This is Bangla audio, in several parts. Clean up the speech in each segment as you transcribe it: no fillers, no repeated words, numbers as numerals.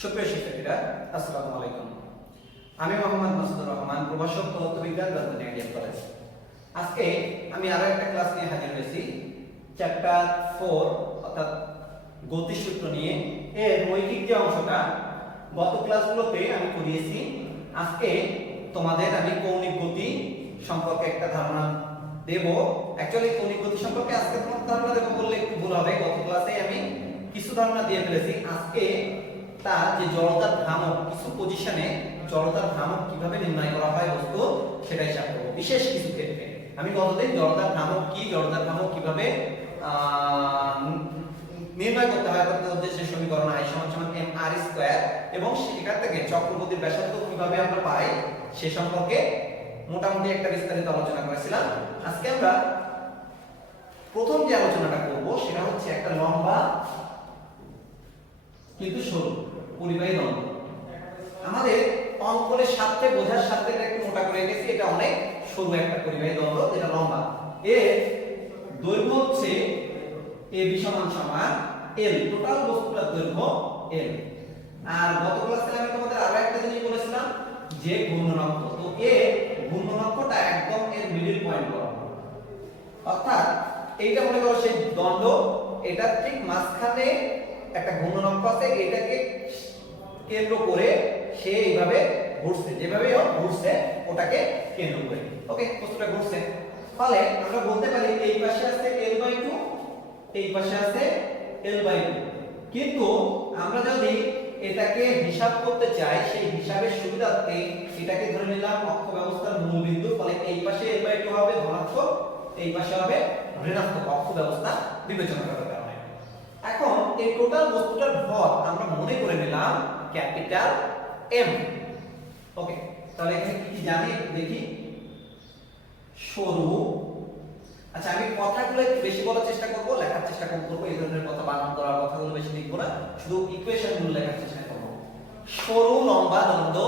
সুপ্রিয় শিক্ষার্থীরা, আসসালামু আলাইকুম। আমি মোহাম্মদ মাসুদুর রহমান, প্রভাষক পদার্থবিজ্ঞান, রাজধানী আইডিয়াল কলেজ। আজকে আমি আরো একটা ক্লাস নিয়ে হাজির হয়েছি, চ্যাপ্টার 4 অর্থাৎ গতিসূত্র নিয়ে। এর মৌখিক যে অংশটা গত ক্লাসগুলোতে আমি করিয়েছি, আজকে তোমাদের আমি কৌণিক গতি সম্পর্কে একটা ধারণা দেব। অ্যাকচুয়ালি কৌণিক গতি সম্পর্কে আজকে তোমাদের ধারণা দেব বললে একটু ভুল হবে। গত ক্লাসে আমি কিছু ধারণা দিয়ে ফেলেছি। আজকে তার যে জড়তার ভ্রামক, কিছু পজিশনে জড়তার ভ্রামক কিভাবে নির্ণয় করা হয় বস্তু, সেটাই হিসাব করব বিশেষ কিছু ক্ষেত্রে। আমি গতদিন জড়তার ভ্রামক কি, জড়তার ভ্রামক কিভাবে নির্ণয় করতে হয় তার যে সমীকরণ I = mr² এবং সেখান থেকে চক্রপতির ব্যাসার্ধ কিভাবে আমরা পাই সে সম্পর্কে মোটামুটি একটা বিস্তারিত আলোচনা করেছিলাম। আজকে আমরা প্রথম যে আলোচনাটা করব সেটা হচ্ছে একটা লম্বা কিন্তু সরু পরিবাহী দ্বন্দ্ব। আমাদের অঙ্কনের সাথে বোঝার সাথে একটু মোটা করে রেখেছি, এটা অনেক সরু একটা পরিবাহী দ্বন্দ্ব যেটা লম্বা। এর দৈর্ঘ্য হচ্ছে AB = L, টোটাল বস্তুটার দৈর্ঘ্য L। আর গত ক্লাসে আমি তোমাদের আরো একটা জিনিস বলেছিলাম যে ঘূর্ণনাক্ষ। তো এর ঘূর্ণনাক্ষটা একদম এর মিডল পয়েন্ট বরাবর, অর্থাৎ এইটা মনে করো সেই দ্বন্দ্ব, এটা ঠিক মাঝখানে একটা ঘূর্ণনাক্ষ আছে, এটাকে কেন্দ্র করে সে এইভাবে ঘুরছে, যেভাবে ঘুরছে ওটাকে কেন্দ্র করে। ওকে, বস্তুটা ঘুরছে, ফলে আমরা বলতে পারি এই পাশে আছে L/2, এই পাশে আছে L/2। কিন্তু আমরা যদি এটাকে হিসাব করতে চাই, সেই হিসাবের সুবিধার্থে এটাকে ধরে নিলাম অক্ষ ব্যবস্থার মূল বিন্দু, ফলে এই পাশে L/2 হবে ধনাত্মক, এই পাশে হবে ঋণাত্মক অক্ষ ব্যবস্থা বিবেচনা করার কারণে। এখন এই টোটাল বস্তুটার ভর আমরা মনে করে নিলাম ক্যাপিটাল M। ওকে, তাহলে এখানে কি জানি দেখি, সরু। আচ্ছা, আমি কথাগুলো একটু বেশি বলার চেষ্টা করব, লেখার চেষ্টা করব, এই ধরনের কথা বানান করার কথাগুলো বেশি লিখব না, শুধু ইকুয়েশনগুলো লেখার চেষ্টা করব। সরু লম্বা দ্বন্দ্ব,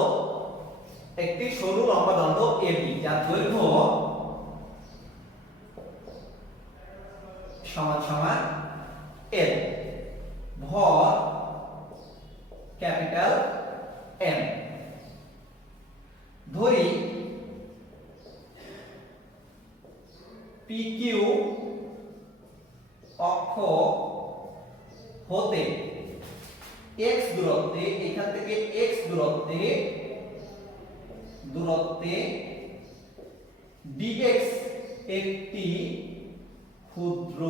একটি সরু লম্বা দ্বন্দ্ব AB যার দৈর্ঘ্য সমান L, ভর ক্যাপিটাল M। ধরি PQ অক্ষ হতে x দূরত্বে, এখান থেকে x দূরত্বে dx একটি ক্ষুদ্র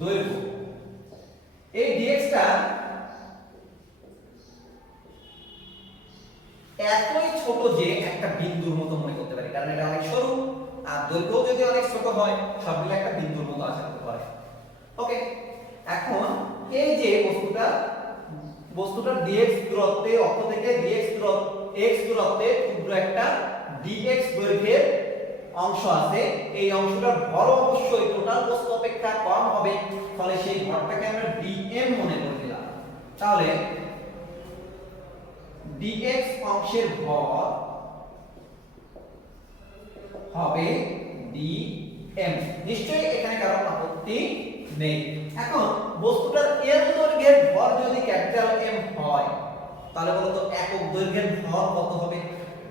দৈর্ঘ্য। এই dx টা এতই ছোট যে একটা বিন্দুর মতো মনে করতে পারি, কারণ এটা অনেক সরু আর দৈর্ঘ্য যদি অনেক ছোট হয় সবগুলো একটা বিন্দুর মতো আচরণ করে। ওকে, এখন এই যে বস্তুটা dx দূরত্বে, অক্ষ থেকে x দূরত্বে ক্ষুদ্র একটা dx দৈর্ঘ্যের অংশ আছে, এই অংশটার ভর অবশ্যই টোটাল বস্তু অপেক্ষা কম হবে, ফলে সেই ভরটাকে আমরা dm মনে করে দিলাম। তাহলে dx অংশের ভর হবে dm। নিশ্চয়ই এখানে কারো আপত্তি নেই। এখন বস্তুটার L দৈর্ঘ্যের ভর যদি ক্যাপিটাল M হয়, তাহলে বলতো একক দৈর্ঘ্যের ভর কত হবে?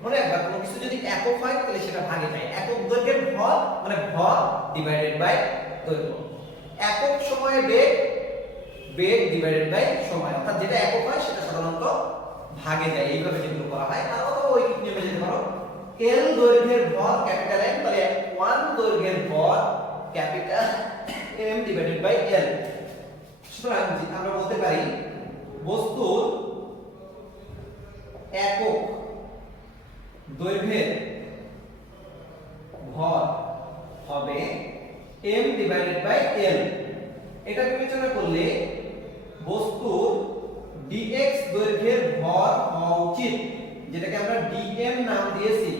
মনে রাখবা, কোনো কিছু যদি একক হয় তাহলে সেটা ভাগে যায়। একক দৈর্ঘ্যের ভর মানে ভর ডিভাইডেড বাই দৈর্ঘ্য। একক সময়ে বেগ ডিভাইডেড বাই সময়, অর্থাৎ যেটা একক হয় সেটা সাধারণত ভাগে যায়, এইভাবে যেগুলো করা হয়। আর অথবা ঐকিক নিয়মে যেতে পারো, L দৈর্ঘ্যের ভর ক্যাপিটাল M, তাহলে 1 দৈর্ঘ্যের ভর capital M divided by L। সুতরাং আমরা বলতে পারি বস্তুর একক দৈর্ঘ্যের ভর হবে M ডিভাইডেড বাই L। এটা বিবেচনা করলে বস্তুর dx দৈর্ঘ্যের ভর হওয়া উচিত, যেটাকে আমরা dm নাম দিয়েছি।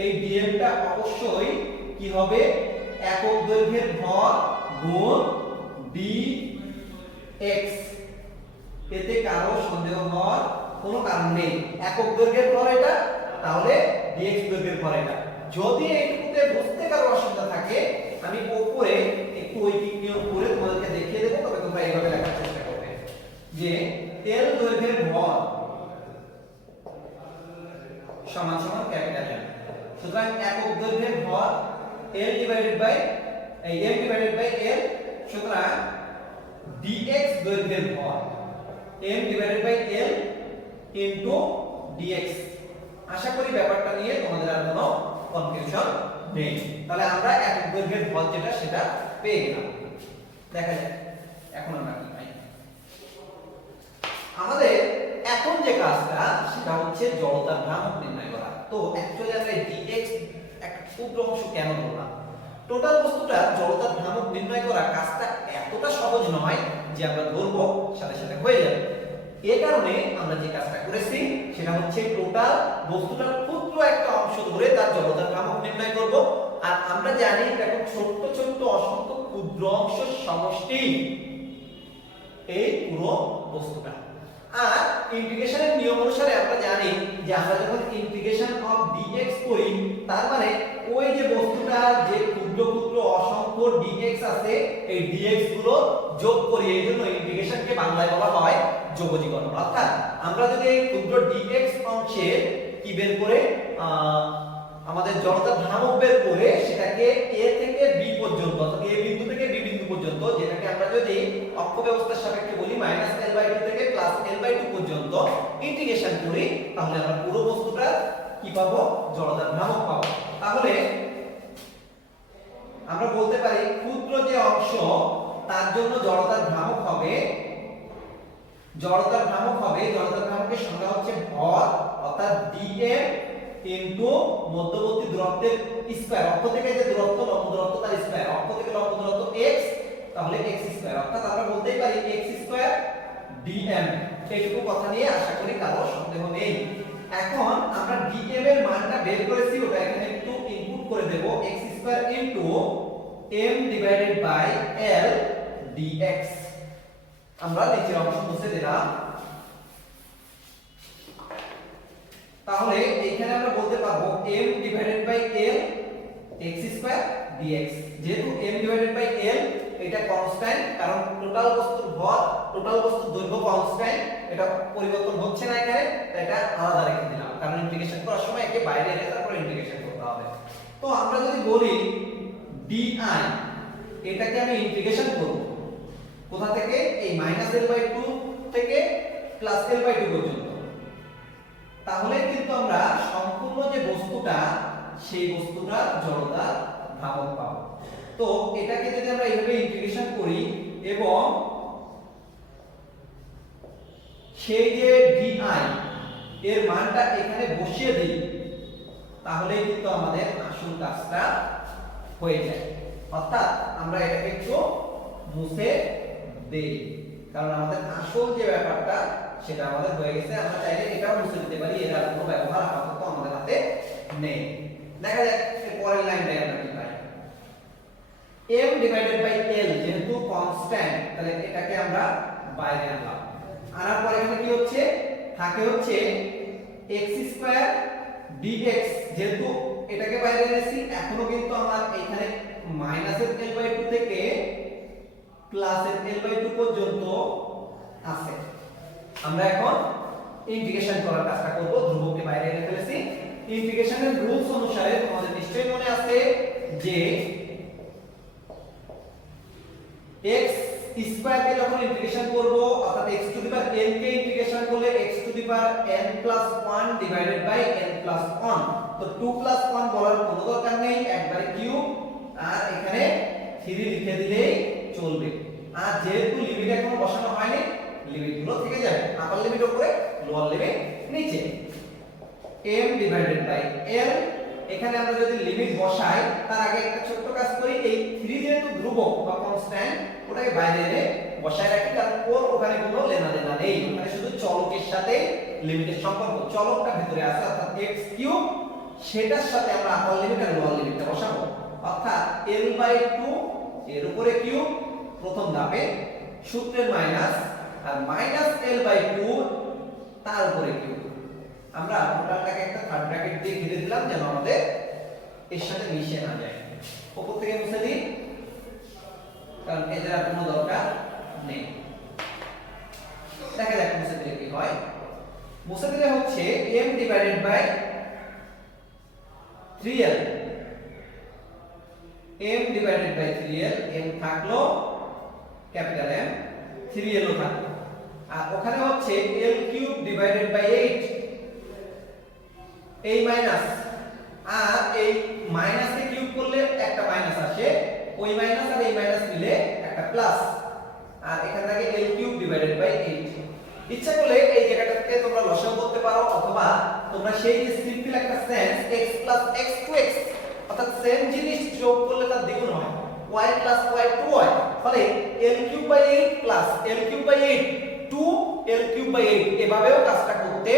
এই dm টা অবশ্যই কি হবে? একক দৈর্ঘ্যের ভর গুণ dx। এতে কারো সন্দেহ হওয়ার কোনো কারণ নেই। একক দৈর্ঘ্যের ভর এটা, তাহলে dx দৈর্ঘ্যের ভর এটা। যদি এইটুকুতে বুঝতে কারো অসুবিধা থাকে, আমি উপরে একটু ঐকিক নিয়ম করে তোমাদেরকে দেখিয়ে দেব, তবে তোমরা এইভাবে লেখার চেষ্টা করবে যে L দৈর্ঘ্যের ভর সমান সমান ক্যাপিটাল এম। সুতরাং একক দৈর্ঘ্যের ভর L divided by M divided by L। সুতরাং dx দৈর্ঘ্যের ভর M divided by L into dx। আশা করি ব্যাপারটা নিয়ে তোমাদের আর কোনো কনফিউশন নেই। তাহলে আমরা একক দৈর্ঘ্যের ভর যেটা সেটা পেয়ে গেলাম। দেখা যাক এখন আমরা কি পাই। আমাদের এখন যে কাজটা সেটা হচ্ছে জড়তার ভ্রামক নির্ণয় করা। তো অ্যাকচুয়ালি আমরা dx একটা ক্ষুদ্র অংশ কেন ধরলাম? টোটাল বস্তুটার জড়তার ভ্রামক নির্ণয় করা কাজটা এতটা সহজ নয় যে আমরা ধরবো সাথে সাথে হয়ে যাবে। এই কারণে আমরা যে কাজটা করেছি সেটা হচ্ছে টোটাল বস্তুটার ক্ষুদ্র একটা অংশ ধরে তার জড়তার ভ্রামক নির্ণয় করব। আর আমরা জানি দেখো ছোট্ট ছোট্ট অসংখ্য ক্ষুদ্র অংশের সমষ্টি এই পুরো বস্তুটা। আর ইন্টিগ্রেশনের নিয়ম অনুসারে আমরা জানি যে আমরা যখন ইন্টিগ্রেশন অফ dx করি তার মানে ওই যে বস্তুটার যে ক্ষুদ্র ক্ষুদ্র অসংখ্য dx আছে এই dx গুলো যোগ করি। এইজন্য ইন্টিগ্রেশনকে বাংলায় বলা হয় যোগজীকরণ। অর্থাৎ আমরা যদি এই ক্ষুদ্র dx অংশের কি বের করে আমাদের জড়তার ভ্রামক বের করে সেটাকে a থেকে b পর্যন্ত অর্থাৎ a বিন্দু থেকে b বিন্দু পর্যন্ত, যেটাকে আমরা যদি অক্ষ ব্যবস্থার সাপেক্ষে বলি -L/2 থেকে +L/2 পর্যন্ত ইন্টিগ্রেশন করি, তাহলে আমরা পুরো বস্তুটা কি পাবো? জড়তার ভ্রামক পাবো। তাহলে আমরা বলতে পারি ক্ষুদ্র যে অংশ তার জন্য জড়তার ভ্রামক হবে জড়তার ভ্রামকের সংজ্ঞা হচ্ছে ভর অর্থাৎ dm ইনটু মধ্যবর্তী দূরত্বের স্কয়ার। অক্ষ থেকে যে দূরত্ব লম্ব দূরত্ব তার স্কয়ার, অক্ষ থেকে লম্ব দূরত্ব x, তাহলে x স্কয়ার। অর্থাৎ আমরা বলতেই পারি x স্কয়ার dm। এইটুকু কথা নিয়ে আশা করি কারো সন্দেহ নেই। এখন আমরা dm এর মানটা বের করেছি, ওটা এখানে একটু ইনপুট করে দেব, x square into m divided by l dx। আমরা নিচের অংশ মুছে দিলাম। তাহলে এখানে আমরা বলতে পারবো m divided by l x square dx। যেহেতু m ডিভাইডেড বাই l এটা কনস্ট্যান্ট, কারণ টোটাল বস্তুর ভর টোটাল বস্তুর দৈর্ঘ্য কনস্ট্যান্ট, এটা পরিবর্তন হচ্ছে না এখানে, তাই এটা আলাদা রেখে দিলাম, কারণ ইন্টিগ্রেশন করার সময় একে বাইরে এনে তারপর ইন্টিগ্রেশন করতে হবে। তো আমরা যদি বলি di এটাকে আমি ইন্টিগ্রেশন করব কোথা থেকে? এই -L/2 থেকে +L/2 পর্যন্ত। তাহলে কিন্তু আমরা সম্পূর্ণ যে বস্তুটা সেই বস্তুটার জড়তার ভ্রামক পাবো। তো এটাকে যদি আমরা এইভাবে ইন্টিগ্রেশন করি এবং সেই যে di এর মানটা এখানে বসিয়ে দিই, তাহলে কিন্তু আমাদের আসল কাজটা হয়ে যায়। অর্থাৎ আমরা এটাকে একটু মুছে দেই, কারণ আমাদের আসল যে ব্যাপারটা সেটা আমাদের হয়ে গেছে। আমরা চাইলে এটাও মুছে দিতে পারি, এর আর কোনো ব্যবহার আপাতত আমাদের হাতে নেই। দেখা যাক এর পরের লাইনটাই আমরা কি পাই। m ডিভাইডেড বাই l যেহেতু কনস্ট্যান্ট, তাহলে এটাকে আমরা বাইরে আনলাম। আনার পরে এখানে কি হচ্ছে? থাকে হচ্ছে x স্কয়ার dx। যেহেতু এটাকে বাইরে এনেছি, এখনো কিন্তু আমার এখানে -L/2 থেকে +L/2 পর্যন্ত আছে। আমরা এখন ইন্টিগ্রেশন করার কাজটা করব। ধ্রুবককে বাইরে এনে ফেলেছি। ইন্টিগ্রেশনের রুলস অনুসারে তোমাদের নিশ্চয়ই মনে আছে যে x স্কয়ার কে যখন ইন্টিগ্রেশন করব, অর্থাৎ x to the power n কে ইন্টিগ্রেশন করলে x to the power n+1 divided by n+1। তো 2+1 বলার কোনো দরকার নেই, একবারে কিউব, আর এখানে 3 লিখে দিলেই চলবে। আর যেহেতু লিমিট এখনো বসানো হয়নি, লিমিট গুলো থেকে যাবে, আপার লিমিট উপরে লোয়ার লিমিট নিচে। m ডিভাইডেড বাই l, এখানে আমরা যদি লিমিট বসাই তার আগে একটা ছোট্ট কাজ করি, এই 3 যেহেতু ধ্রুবক বা কনস্ট্যান্ট, ওটাকে বাইরে এনে বসায় রাখি, কারণ ওর ওখানে কোনো লেনাদেনা নেই, ওখানে শুধু চলকের সাথে লিমিটের সম্পর্ক। চলকটা ভিতরে আছে অর্থাৎ x কিউব, সেটার সাথে আমরা আপার লিমিট আর লোয়ার লিমিটটা বসাবো। অর্থাৎ l/2 এর উপরে কিউব প্রথম ধাপে, সূত্রের মাইনাস, আর -L/2 তার উপরে কিউব। আমরা টোটালটাকে একটা থার্ড ব্র্যাকেট দিয়ে ঘিরে দিলাম যেন আমাদের এর সাথে মিশে না যায়। উপর থেকে মুছে দিই, কারণ এদের আর কোনো দরকার নেই। দেখা যাক মুছে দিলে কি হয়। Divided by 3l, m divided by 3l, m থাকলো ক্যাপিটাল M, 3l ও থাকলো। আর ওখানে হচ্ছে l কিউব ডিভাইডেড বাই 8, এই মাইনাস, আর এই মাইনাসকে কিউব করলে একটা মাইনাস আসে, ওই মাইনাস আর এই মাইনাস মিলে একটা প্লাস, আর এখান থেকে l কিউব ডিভাইডেড বাই 8। ইচ্ছা করলে এই জায়গাটা থেকে তোমরা লসাগু করতে পারো, অথবা তোমরা সেই যে সিম্পল একটা sense x plus x two x, অর্থাৎ সেম জিনিস যোগ করলে তার দ্বিগুণ হয়, y plus y two y, ফলে l cube by 8 plus l cube by 8 two l cube by 8, এভাবেও কাজটা করতে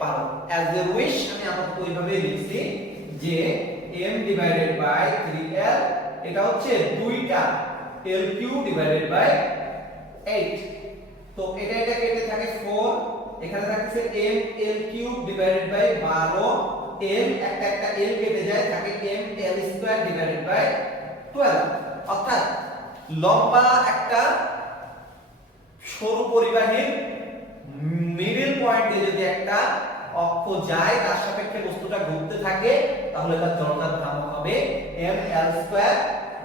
পারো। অ্যাজ ইউ উইশ, আমি আপাতত ওইভাবে লিখছি যে m ডিভাইডেড বাই 3l, এটা হচ্ছে দুইটা l কিউব ডিভাইডেড বাই 8। তো এটা কেটে থাকে 4, এখানে থাকছে m l cube divided by 12, m একটা l কেটে যায়, থাকে m l square divided by 12। অর্থাৎ লম্বা একটা সরু পরিবাহীর মিডল পয়েন্টে যদি একটা অক্ষ যায়, তার সাপেক্ষে বস্তুটা ঘুরতে থাকে, তাহলে তার জড়তার ভ্রামক হবে m l square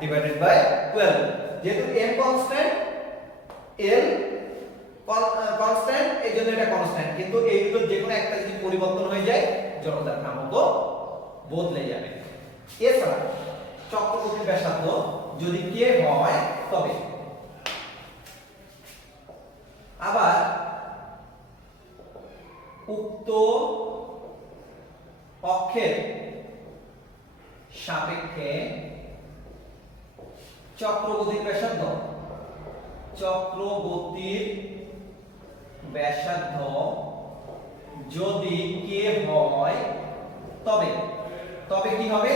divided by 12। যেহেতু m কনস্ট্যান্ট, l কনস্ট্যান্ট, এই জন্য এটা কনস্ট্যান্ট, কিন্তু এই দুটোর যে কোনো একটা যদি পরিবর্তন হয়ে যায়, জড়তার ভ্রামকও বদলে যাবে। এছাড়া চক্রবর্তী ব্যাসার্ধ যদি k হয়, তবে আবার উক্ত অক্ষের সাপেক্ষে চক্রগতির ব্যাসার্ধ যদি k হয়, তবে কি হবে,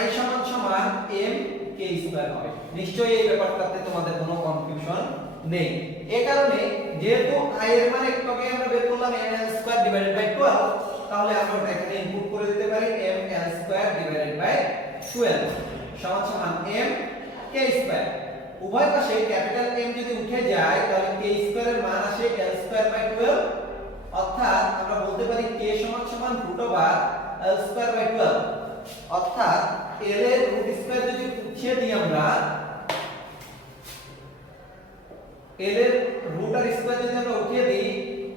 i সমান সমান m k স্কয়ার হবে। নিশ্চয়ই এই ব্যাপারটাতে তোমাদের কোনো কনফিউশন নেই। এই কারণে যেহেতু i এর মান একটু আগে আমরা বের করলাম m l square divided by 12, তাহলে আমরা ওটা এখানে ইনপুট করে দিতে পারি m l square divided by 12 সমান সমান m k স্কয়ার। উভয় পাশে ক্যাপিটাল M যদি উঠে যায়, তাহলে k স্কয়ারের মান আসে l স্কয়ার বাই 12, অর্থাৎ আমরা বলতে পারি k সমান সমান √ l স্কয়ার বাই 12, অর্থাৎ l এর রুট স্কয়ার যদি উঠিয়ে দিই আমরা, l এর রুট আর স্কয়ার যদি আমরা উঠিয়ে দিই,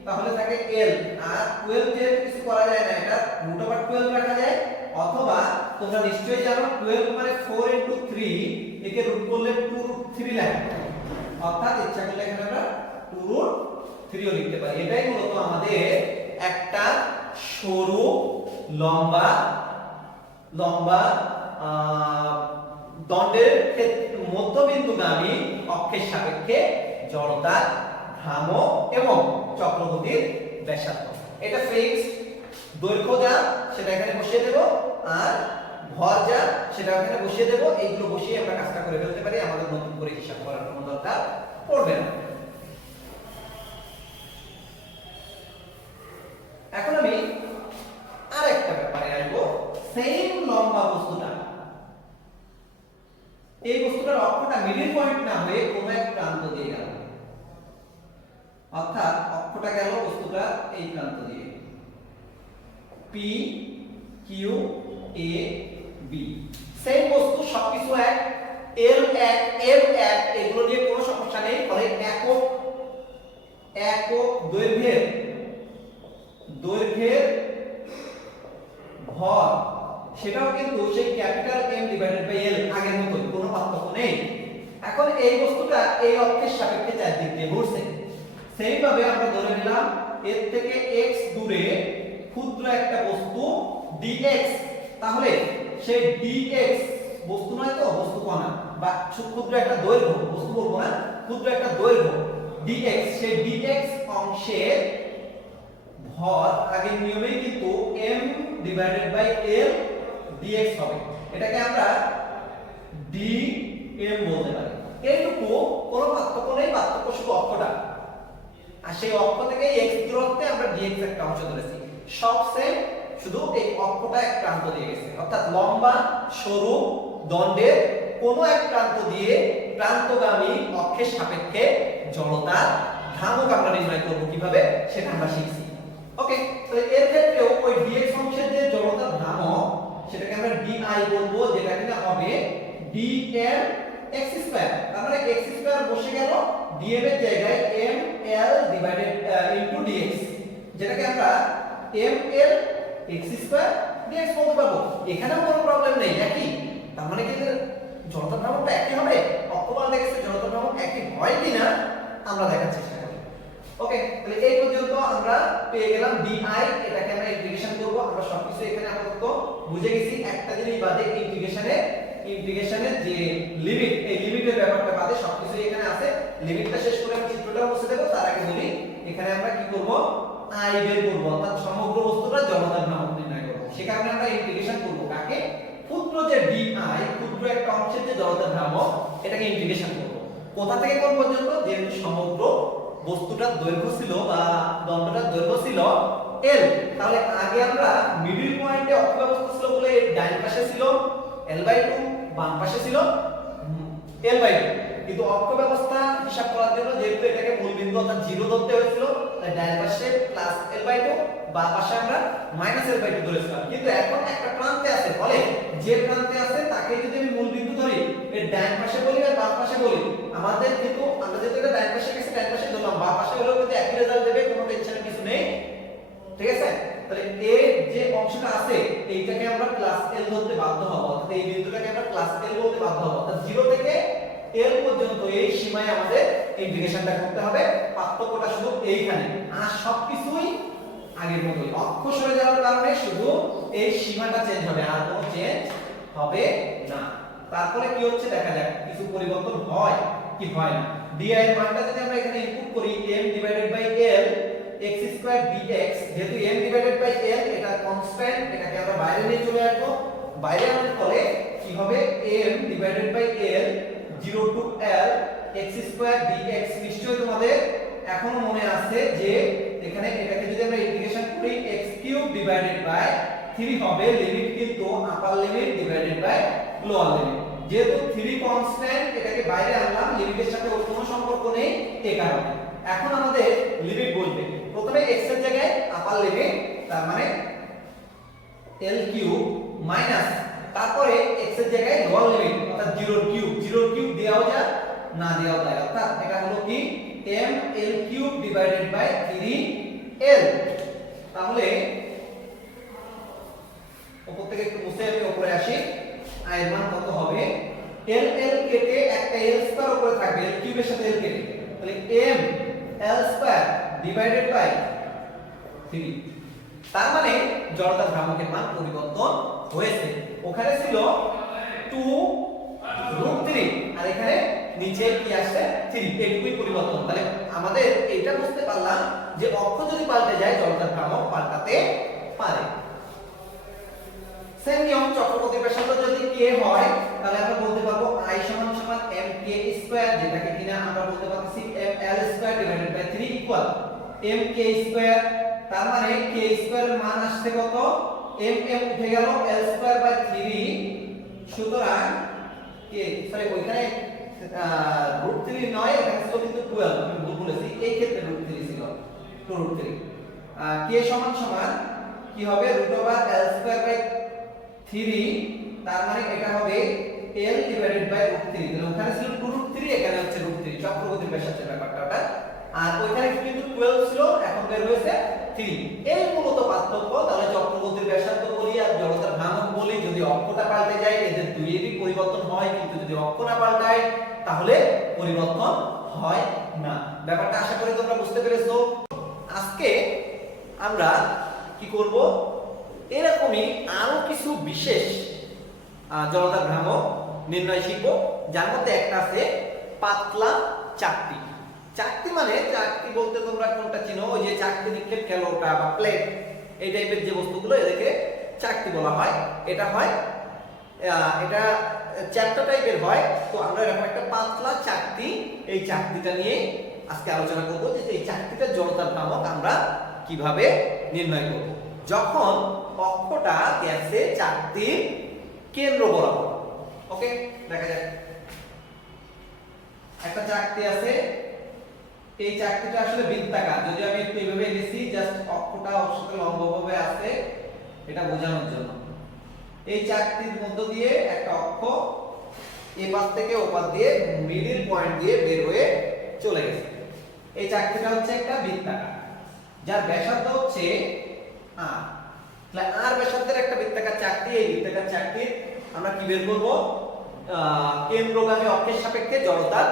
তাহলে থাকে l, আর 12 যেহেতু কিছু করা যায় না, এটা √ 12 রাখা যায়, অথবা তোমরা নিশ্চয়ই জানো 12 মানে 4 * 3, একে রুট করলে 2√3 লাগে, অর্থাৎ ইচ্ছা করলে এখানে আমরা 2√3 ও লিখতে পারি। এটাই মূলত আমাদের একটা সরু লম্বা দণ্ডের মধ্যবিন্দুগামী অক্ষের সাপেক্ষে জড়তার ভ্রামক এবং চক্রগতির ব্যাসার্ধ। এটা ফিক্সড, দৈর্ঘ্য যা সেটা এখানে বসিয়ে দেব, আর ভর যা সেটা এখানে বসিয়ে দেব। এইগুলো বসিয়ে আমরা কাজটা করে ফেলতে পারি, আমাদের নতুন করে হিসাব করার কোনো দরকার পড়বে না। এখন আমি আরেকটা ব্যাপারে আসবো। সেম লম্বা বস্তুটা, এই বস্তুটার অক্ষটা মিডল পয়েন্ট না হয়ে কোনো এক প্রান্ত দিয়ে গেল, অর্থাৎ অক্ষটা গেল বস্তুটা এই প্রান্ত দিয়ে, P Q A B। Same বস্তু, সবকিছু এক, L এক, M এক, এগুলো নিয়ে কোনো সমস্যা নেই। ফলে একক দৈর্ঘ্যের ভর সেটাও কিন্তু সেই capital M divided by L আগের মতো, কোনো পার্থক্য নেই। এখন এই বস্তুটা এই অক্ষের সাপেক্ষে চারদিক দিয়ে ঘুরছে। সেই ভাবে আমরা ধরে নিলাম এর থেকে x দূরে ক্ষুদ্র একটা বস্তু dx, তাহলে সেই dx বস্তু নয় তো, বস্তু কণা বা ক্ষুদ্র একটা দৈর্ঘ্য, বস্তু বলবো না, ক্ষুদ্র একটা দৈর্ঘ্য dx, সেই dx অংশের ভর আগের নিয়মেই কিন্তু m divided by l dx হবে। এটাকে আমরা dm বলতে পারি। এইটুকু কোনো পার্থক্য নেই, পার্থক্য শুধু অক্ষটা, আর সেই অক্ষ থেকে x দূরত্বে আমরা dx একটা অংশ ধরেছি, সব সেম, শুধু এই অক্ষটা এক প্রান্ত দিয়ে গেছে। অর্থাৎ লম্বা সরু দণ্ডের কোনো এক প্রান্ত দিয়ে প্রান্তগামী অক্ষের সাপেক্ষে জড়তার ভ্রামক আমরা নির্ণয় করব কিভাবে, সেটা আমরা শিখছি। ওকে, তাহলে এর ক্ষেত্রেও ওই dx অংশের যে জড়তার ভ্রামক সেটাকে আমরা di বলবো, যেটা কিনা হবে dm(x²). তার মানে x² বসে গেল dm এর জায়গায় ml ডিভাইডেড ইনটু dx, যেটাকে আমরা ml x² dx বলতে পারবো। এখানেও কোনো প্রবলেম নেই, একই। তার মানে কি জড়তার ভ্রামকটা একই হবে? অক্ষবল দেখছে জড়তার ভ্রামক একই হয় কিনা আমরা দেখার চেষ্টা করি। ওকে, তাহলে এই পর্যন্ত আমরা পেয়ে গেলাম di, এটাকে আমরা ইন্টিগ্রেশন করব। আমরা সবকিছু এখানে আপাতত বুঝে গেছি। একটা জিনিস বাদে ইন্টিগ্রেশনের যে লিমিট, এই লিমিটের ব্যাপারটা বাদে সবকিছু এখানে আছে। লিমিটটা শেষ করে আমি চিত্রটা মুছে দেব। তার আগে বলি এখানে আমরা কি করব, i বের করব, অর্থাৎ সমগ্র বস্তুটার জড়তার ভ্রামক নির্ণয় করব। সেই কারণে আমরা ইন্টিগ্রেশন করব কাকে, ক্ষুদ্র যে di, ক্ষুদ্র একটা অংশের যে জড়তার ভ্রামক, এটাকে ইন্টিগ্রেশন করব। কোথা থেকে কোন পর্যন্ত? যেহেতু সমগ্র বস্তুটার দৈর্ঘ্য ছিল বা দণ্ডটার দৈর্ঘ্য ছিল l, তাহলে আগে আমরা মিডল পয়েন্টে অক্ষ ব্যবস্থা ছিল বলে ডান পাশে ছিল l/2, বাম পাশে ছিল l/2। কিন্তু অক্ষ ব্যবস্থা হিসাব করার জন্য যেহেতু এটাকে মূল বিন্দু অর্থাৎ 0 ধরতে হয়েছিল, তাই ডান পাশে +l/2, বাম পাশে আমরা -l/2 ধরেছিলাম। কিন্তু এখন একটা প্রান্তে আছে, বলে যে প্রান্তে আছে তাকে যদি আমি মূল বিন্দু ধরি, এর ডান পাশে বলি আর বাম পাশে বলি, আমাদের কিন্তু আমরা যেহেতু এটা ডান পাশে গেছে ডান পাশে ধরলাম, বাম পাশে হলেও কিন্তু একই রেজাল্ট দেবে, কোনো টেনশনের কিছু নেই। ঠিক আছে, তাহলে এই যে অংশটা আছে এইটাকে আমরা +l ধরতে বাধ্য হব, অর্থাৎ এই বিন্দুটাকে আমরা +l বলতে বাধ্য হব। অর্থাৎ 0 থেকে l পর্যন্ত এই সীমায় আমাদের ইন্টিগ্রেশনটা করতে হবে। পার্থক্যটা শুধু এইখানে, আর সবকিছুই আগের মতোই। অক্ষ সরে যাওয়ার কারণে শুধু এই সীমাটা চেঞ্জ হবে, আর কোনো চেঞ্জ হবে না। তারপরে কি হচ্ছে দেখা যাক, কিছু পরিবর্তন হয় কি হয় না। di এর মানটা যদি আমরা এখানে ইনপুট করি m/l x² dx, যেহেতু m/l এটা কনস্ট্যান্ট, এটাকে আমরা বাইরে নিয়ে চলে আসবো। বাইরে আনার ফলে কি হবে, m/l 0 to l x² dx। নিশ্চয়ই তোমাদের এখনো মনে আছে যে এখানে এটাকে যদি আমরা ইন্টিগ্রেশন করি x³ ডিভাইডেড বাই 3 হবে, লিমিট কিন্তু upper limit divided by lower limit. যেহেতু 3 কনস্ট্যান্ট, এটাকে বাইরে আনলাম, লিমিটের সাথে ওর কোনো সম্পর্ক নেই, এই কারণে এখন আমাদের লিমিট বলবে। প্রথমে x এর জায়গায় আপার লিমিট, তার মানে l³ মাইনাস, তারপরে x এর জায়গায় লোয়ার লিমিট অর্থাৎ 0³ দেওয়াও যায় না দেওয়াও যায়, অর্থাৎ এটা হলো কি ml³ ডিভাইডেড বাই 3l। তাহলে উপর থেকে একটু মুছে আমি উপরে আসি, i এর মান কত হবে, l কেটে একটা l² উপরে থাকবে, l³ এর সাথে l কেটে, তাহলে ml² ডিভাইডেড বাই 3। তার মানে জড়তার ভ্রামকের মান পরিবর্তন হয়েছে। ওখানে ছিল 2√3 আর এখানে নিচে কি আসছে 3, এটুকুই পরিবর্তন। তাহলে আমাদের এটা বুঝতে পারলাম যে অক্ষ যদি পাল্টে যায় জড়তার ভ্রামক পাল্টাতে পারে। সেম নিয়ম, চক্রপতি ব্যাসার্ধ যদি k হয় তাহলে আমরা বলতে পারবো i mk², যেটাকে কিনা আমরা বলতে পারছি ml² divided by 3 equal mk²। তার মানে k² এর মান আসছে কত, mm উঠে গেল l² বাই 3। সুতরাং ওইখানে √3 নয়, এখানে ছিল কিন্তু 12, আমি ভুল বলেছি, এই ক্ষেত্রে √3 ছিল 2√3। k সমান সমান কি হবে, √l² বাই 3, তার মানে এটা হবে l ডিভাইডেড বাই √3। তাহলে ওখানে ছিল 2√3, এখানে হচ্ছে √3, চক্রগতির ব্যাসার্ধের ব্যাপারটা। আর ওইখানে কিন্তু 12 ছিল, এখন বের হয়েছে 3। এই মূলত পার্থক্য। তাহলে চক্রগতির ব্যাসার্ধ বলি আর জড়তার ভ্রামক বলি, যদি অক্ষটা পাল্টে যায় এদের দুইয়েরই পরিবর্তন হয়, কিন্তু যদি অক্ষ না পাল্টায় তাহলে পরিবর্তন হয় না। ব্যাপারটা আশা করি তোমরা বুঝতে পেরেছো। আজকে আমরা কি করব, এরকমই আরো কিছু বিশেষ জড়তার ভ্রামক নির্ণয় শিখব, যার মধ্যে একটা আছে পাতলা চাকতি। চাকতি মানে, চাকতি বলতে তোমরা কোনটা চিনো, ওই যে চাকতি নিক্ষেপ খেলোটা বা প্লেট, এই টাইপের যে বস্তুগুলো এদেরকে চাকতি বলা হয়। এটা হয়, এটা চ্যাপ্টা টাইপের হয়। তো আমরা এরকম একটা পাতলা চাকতি, এই চাকতিটা নিয়ে আজকে আলোচনা করব যে এই চাকতিটার জড়তার ভ্রামক আমরা কিভাবে নির্ণয় করব যখন অক্ষটা গেছে চাকতির কেন্দ্র বরাবর। ওকে, দেখা যাক একটা চাকতি আছে, এই চাকতিটা আসলে বৃত্তাকার, যদি আমি একটু এইভাবে লিখি জাস্ট অক্ষটা ওর সাথে লম্বভাবে আছে এটা বোঝানোর জন্য। এই চাকতির মধ্য দিয়ে একটা অক্ষ এই পাশ থেকে ও পাশ দিয়ে মিডল পয়েন্ট দিয়ে বের হয়ে চলে গেছে। এই চাকতিটা হচ্ছে একটা বৃত্তাকার যার ব্যাসার্ধ হচ্ছে r। তাহলে r ব্যাসার্ধের একটা বৃত্তাকার চাকতি, এই বৃত্তাকার চাকতির আমরা কি বের করব? কেন্দ্রগামী অক্ষের সাপেক্ষে জড়তার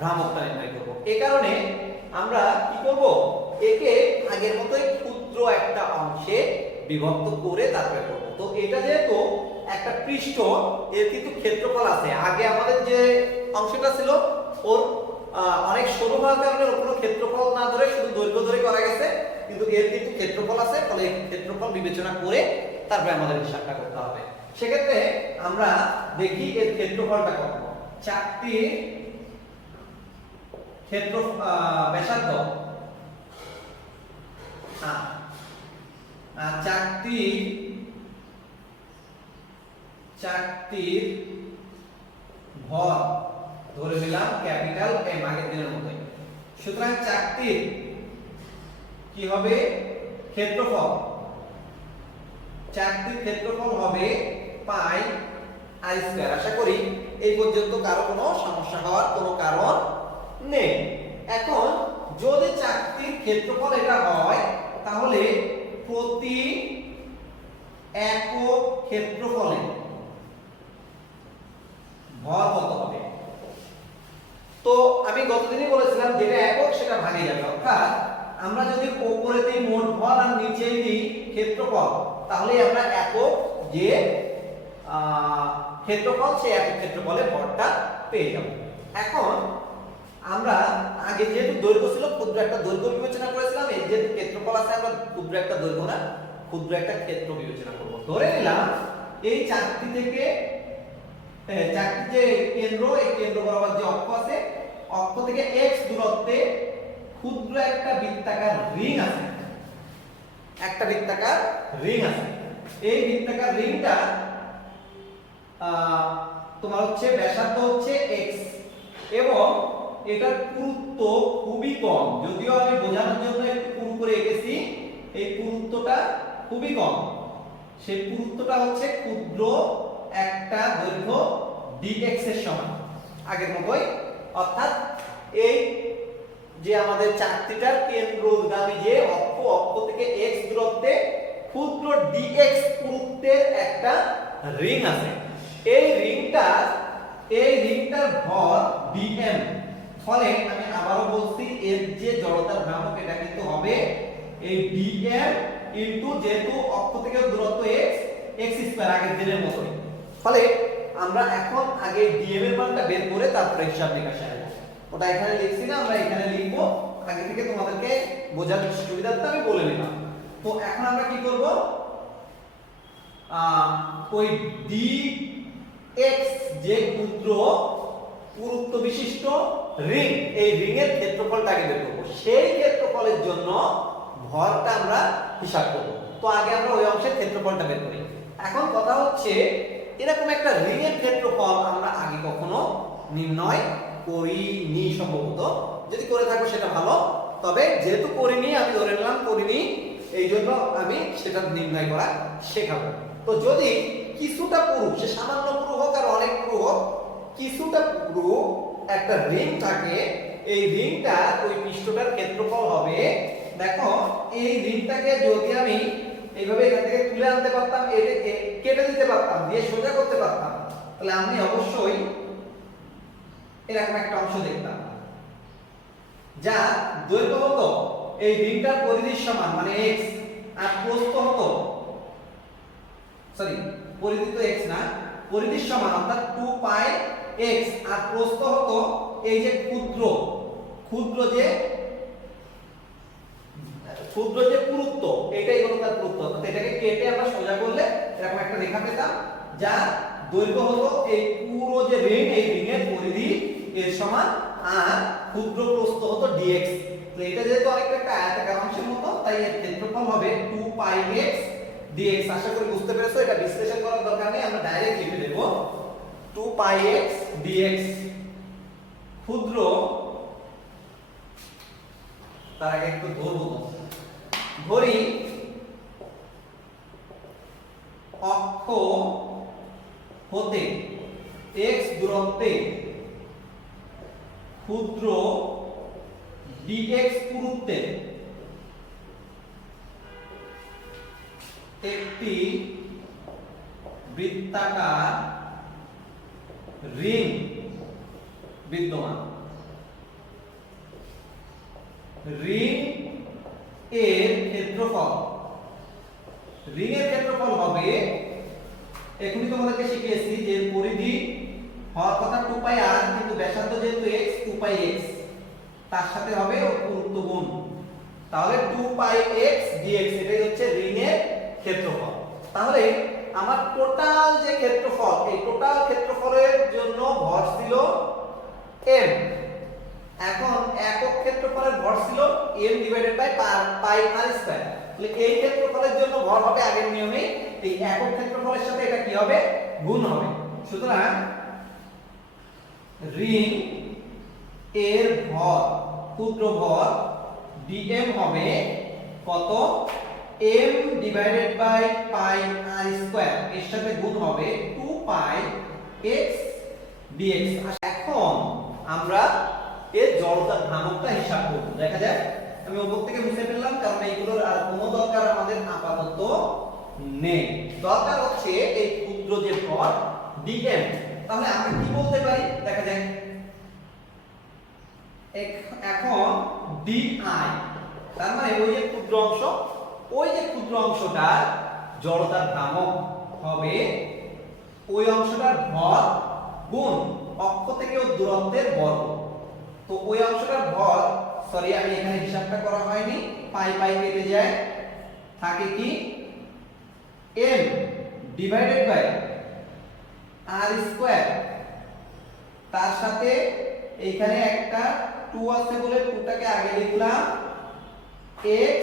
ভ্রামকটা নির্ণয় করব। এই কারণে আমরা কি করব? একে আগের মতোই ক্ষুদ্র একটা অংশে বিভক্ত করে তারপরে করব। তো এটা যেহেতু একটা পৃষ্ঠ, এর কিন্তু ক্ষেত্রফল আছে। আগে আমাদের যে অংশটা ছিল ওর অনেক সরু হওয়ার কারণে ওর কোনো ক্ষেত্রফল না ধরে শুধু দৈর্ঘ্য ধরে করা গেছে, কিন্তু এর কিন্তু ক্ষেত্রফল আছে, ফলে এই ক্ষেত্রফল বিবেচনা করে তারপরে আমাদের হিসাবটা করতে হবে। সেক্ষেত্রে আমরা দেখি এর ক্ষেত্রফলটা কত। চাকতির ক্ষেত্র ব্যাসার্ধ চাকতির ভর ধরে নিলাম ক্যাপিটাল এম, আগের দিনের মতোই। সুতরাং চাকতির কি হবে? ক্ষেত্রফল, চাকতির ক্ষেত্রফল হবে পাই আর স্কয়ার। আশা করি এই পর্যন্ত কারো কোনো সমস্যা হওয়ার কোনো কারণ নেই। এখন যদি চাকতির ক্ষেত্রফল এটা হয়, তাহলে প্রতি একক ক্ষেত্রফলে ভর কত হবে? তো আমি গতদিনই বলেছিলাম যেটা একক সেটা ভাগে যাবে, অর্থাৎ আমরা যদি উপরে দিই মোট ভর আর নিচে দিই ক্ষেত্রফল, তাহলে আমরা একক যে ক্ষেত্রফল সেই একক ক্ষেত্রফলে ভরটা পেয়ে যাব। এখন আমরা আগে যেহেতু দৈর্ঘ্য ছিল ক্ষুদ্র একটা দৈর্ঘ্য বিবেচনা করেছিলাম, এই যেহেতু ক্ষেত্রফল আছে আমরা ক্ষুদ্র একটা দৈর্ঘ্য না ক্ষুদ্র একটা ক্ষেত্র বিবেচনা করব। ধরে নিলাম এই চাকতি থেকে চাকতির যে কেন্দ্র, এই কেন্দ্র বরাবর যে অক্ষ আছে, অক্ষ থেকে x দূরত্বে ক্ষুদ্র একটা বৃত্তাকার রিং আছে, একটা বৃত্তাকার রিং আছে। এই বৃত্তাকার রিংটা তোমার হচ্ছে ব্যাসার্ধ হচ্ছে x এবং এটার পুরুত্ব খুবই কম, যদিও আমি বোঝানোর জন্য একটু পুরু করে এঁকেছি, এই পুরুত্বটা খুবই কম। সেই পুরুত্বটা হচ্ছে ক্ষুদ্র একটা দৈর্ঘ্য dx এর সমান, আগের মতোই। অর্থাৎ এই যে আমাদের চাকতিটার কেন্দ্রগামী যে অক্ষ, অক্ষ থেকে x দূরত্বে ক্ষুদ্র dx পুরুত্বের একটা রিং আছে। এই রিংটার ভর dm। ফলে আমি আবারও বলছি এর যে জড়তার ভ্রামক এটা কিন্তু হবে এই dm ইনটু যেহেতু অক্ষ থেকে দূরত্ব x স্কয়ার আগের দিনের মতোই। ফলে আমরা এখন আগে dm এর মানটা বের করে তারপরে হিসাব নিকাশ করব। ওটা এখানে লিখছি না, আমরা এখানে লিখব, আগে থেকে তোমাদেরকে বোঝার সুবিধার্থে আমি বলে নিলাম। তো এখন আমরা কি করব? ওই dx যে ক্ষুদ্র পুরুত্ব বিশিষ্ট রিং, এই রিং এর ক্ষেত্রফলটাকে বের করব। সেই ক্ষেত্রফলের জন্য ভরটা আমরা হিসাব করব। তো আগে আমরা ওই অংশের ক্ষেত্রফলটা বের করি। এখন কথা হচ্ছে এরকম একটা রিং এর ক্ষেত্রফল আমরা আগে কখনো নির্ণয় করিনি সম্ভবত, যদি করে থাকো সেটা ভালো, তবে যেহেতু করিনি আমি ধরে নিলাম করিনি, এই জন্য আমি সেটা নির্ণয় করা শেখাবো। তো যদি কিছুটা পুরু, সে সামান্য পুরু হোক আর অনেক পুরু হোক, কিছুটা পুরু একটা রিং থাকে, এই রিংটা ওই পৃষ্ঠটার ক্ষেত্রফল হবে, দেখো এই রিংটাকে যদি আমি এইভাবে এখান থেকে তুলে আনতে পারতাম, এটাকে কেটে দিতে পারতাম, দিয়ে সোজা করতে পারতাম, তাহলে আমি অবশ্যই এরকম একটা অংশ দেখতাম যা দৈর্ঘ্য হতো এই রিংটার পরিধির সমান, মানে x, আর প্রস্থ হতো, সরি পরিধি তো x না, পরিধির সমান অর্থাৎ 2 পাই x, আর প্রস্থ হতো এই যে ক্ষুদ্র যে পুরুত্ব, এটাই হলো তার পুরুত্ব। এটাকে কেটে আমরা সোজা করলে এরকম একটা রেখা পেতাম, যা দৈর্ঘ্য হলো এই পুরো যে রিং, এই রিং এর পরিধি এর সমান, আর ক্ষুদ্র প্রস্থ হতো dx। তো এটা যেহেতু অনেকটা একটা আয়তাকার অংশের মতো, তাই এর ক্ষেত্রফল হবে 2 পাই x dx। আশা করি বুঝতে পেরেছো, এটা বিশ্লেষণ করার দরকার নেই, আমরা ডাইরেক্ট লিখে দেব 2 পাই x dx। ক্ষুদ্র তার আগে একটু ধরবো। ধরি অক্ষ হতে x দূরত্বে ক্ষুদ্র dx পুরুত্বে একটি বৃত্তাকার রিং বিদ্যমান। রিং এর ক্ষেত্রফল, রিং এর ক্ষেত্রফল হবে, এখনই তোমাদেরকে শিখিয়েছি যে পরিধি হওয়ার কথা 2 পাই r, কিন্তু ব্যাসার্ধ যেহেতু x, 2 পাই x তার সাথে হবে পুরুত্ব গুণ, তাহলে 2 পাই x dx, এটাই হচ্ছে রিং এর ক্ষেত্রফল। তাহলে আমার টোটাল যে ক্ষেত্রফল, এই টোটাল ক্ষেত্রফলের জন্য ভর ছিল m। এখন একক ক্ষেত্রফলের ভর ছিল m divided by pi r square. তাহলে এই ক্ষেত্রফলের জন্য ভর হবে আগের নিয়মে, এই একক ক্ষেত্রফলের সাথে এটা কি হবে, গুণ হবে। সুতরাং রিং এর ভর, ক্ষুদ্র ভর dm হবে কত, m divided by pi r square, এর সাথে গুণ হবে 2 পাই x dx। এখন আমরা এর জড়তার ভ্রামকটা হিসাব করব। দেখা যায় আমি উপর থেকে মুছে ফেললাম, কারণ এইগুলোর আর কোনো দরকার আমাদের আপাতত নেই। দরকার হচ্ছে এই ক্ষুদ্র যে ভর dm। তাহলে আমরা কি বলতে পারি, দেখা যায় এখন di, তার মানে ওই যে ক্ষুদ্র অংশ, ওই যে ক্ষুদ্র অংশটা জড়তার ভ্রামক হবে ওই অংশটার ভর গুণ অক্ষ থেকে দূরত্বের বর্গ। তো ওই অংশটার ভর, সরি আমি এখানে হিসাবটা করা হয়নি, পাই পাই কেটে যায়, থাকে কি m divided by r square, তার সাথে এইখানে একটা 2 আছে বলে 2টাকে আগে লিখলাম x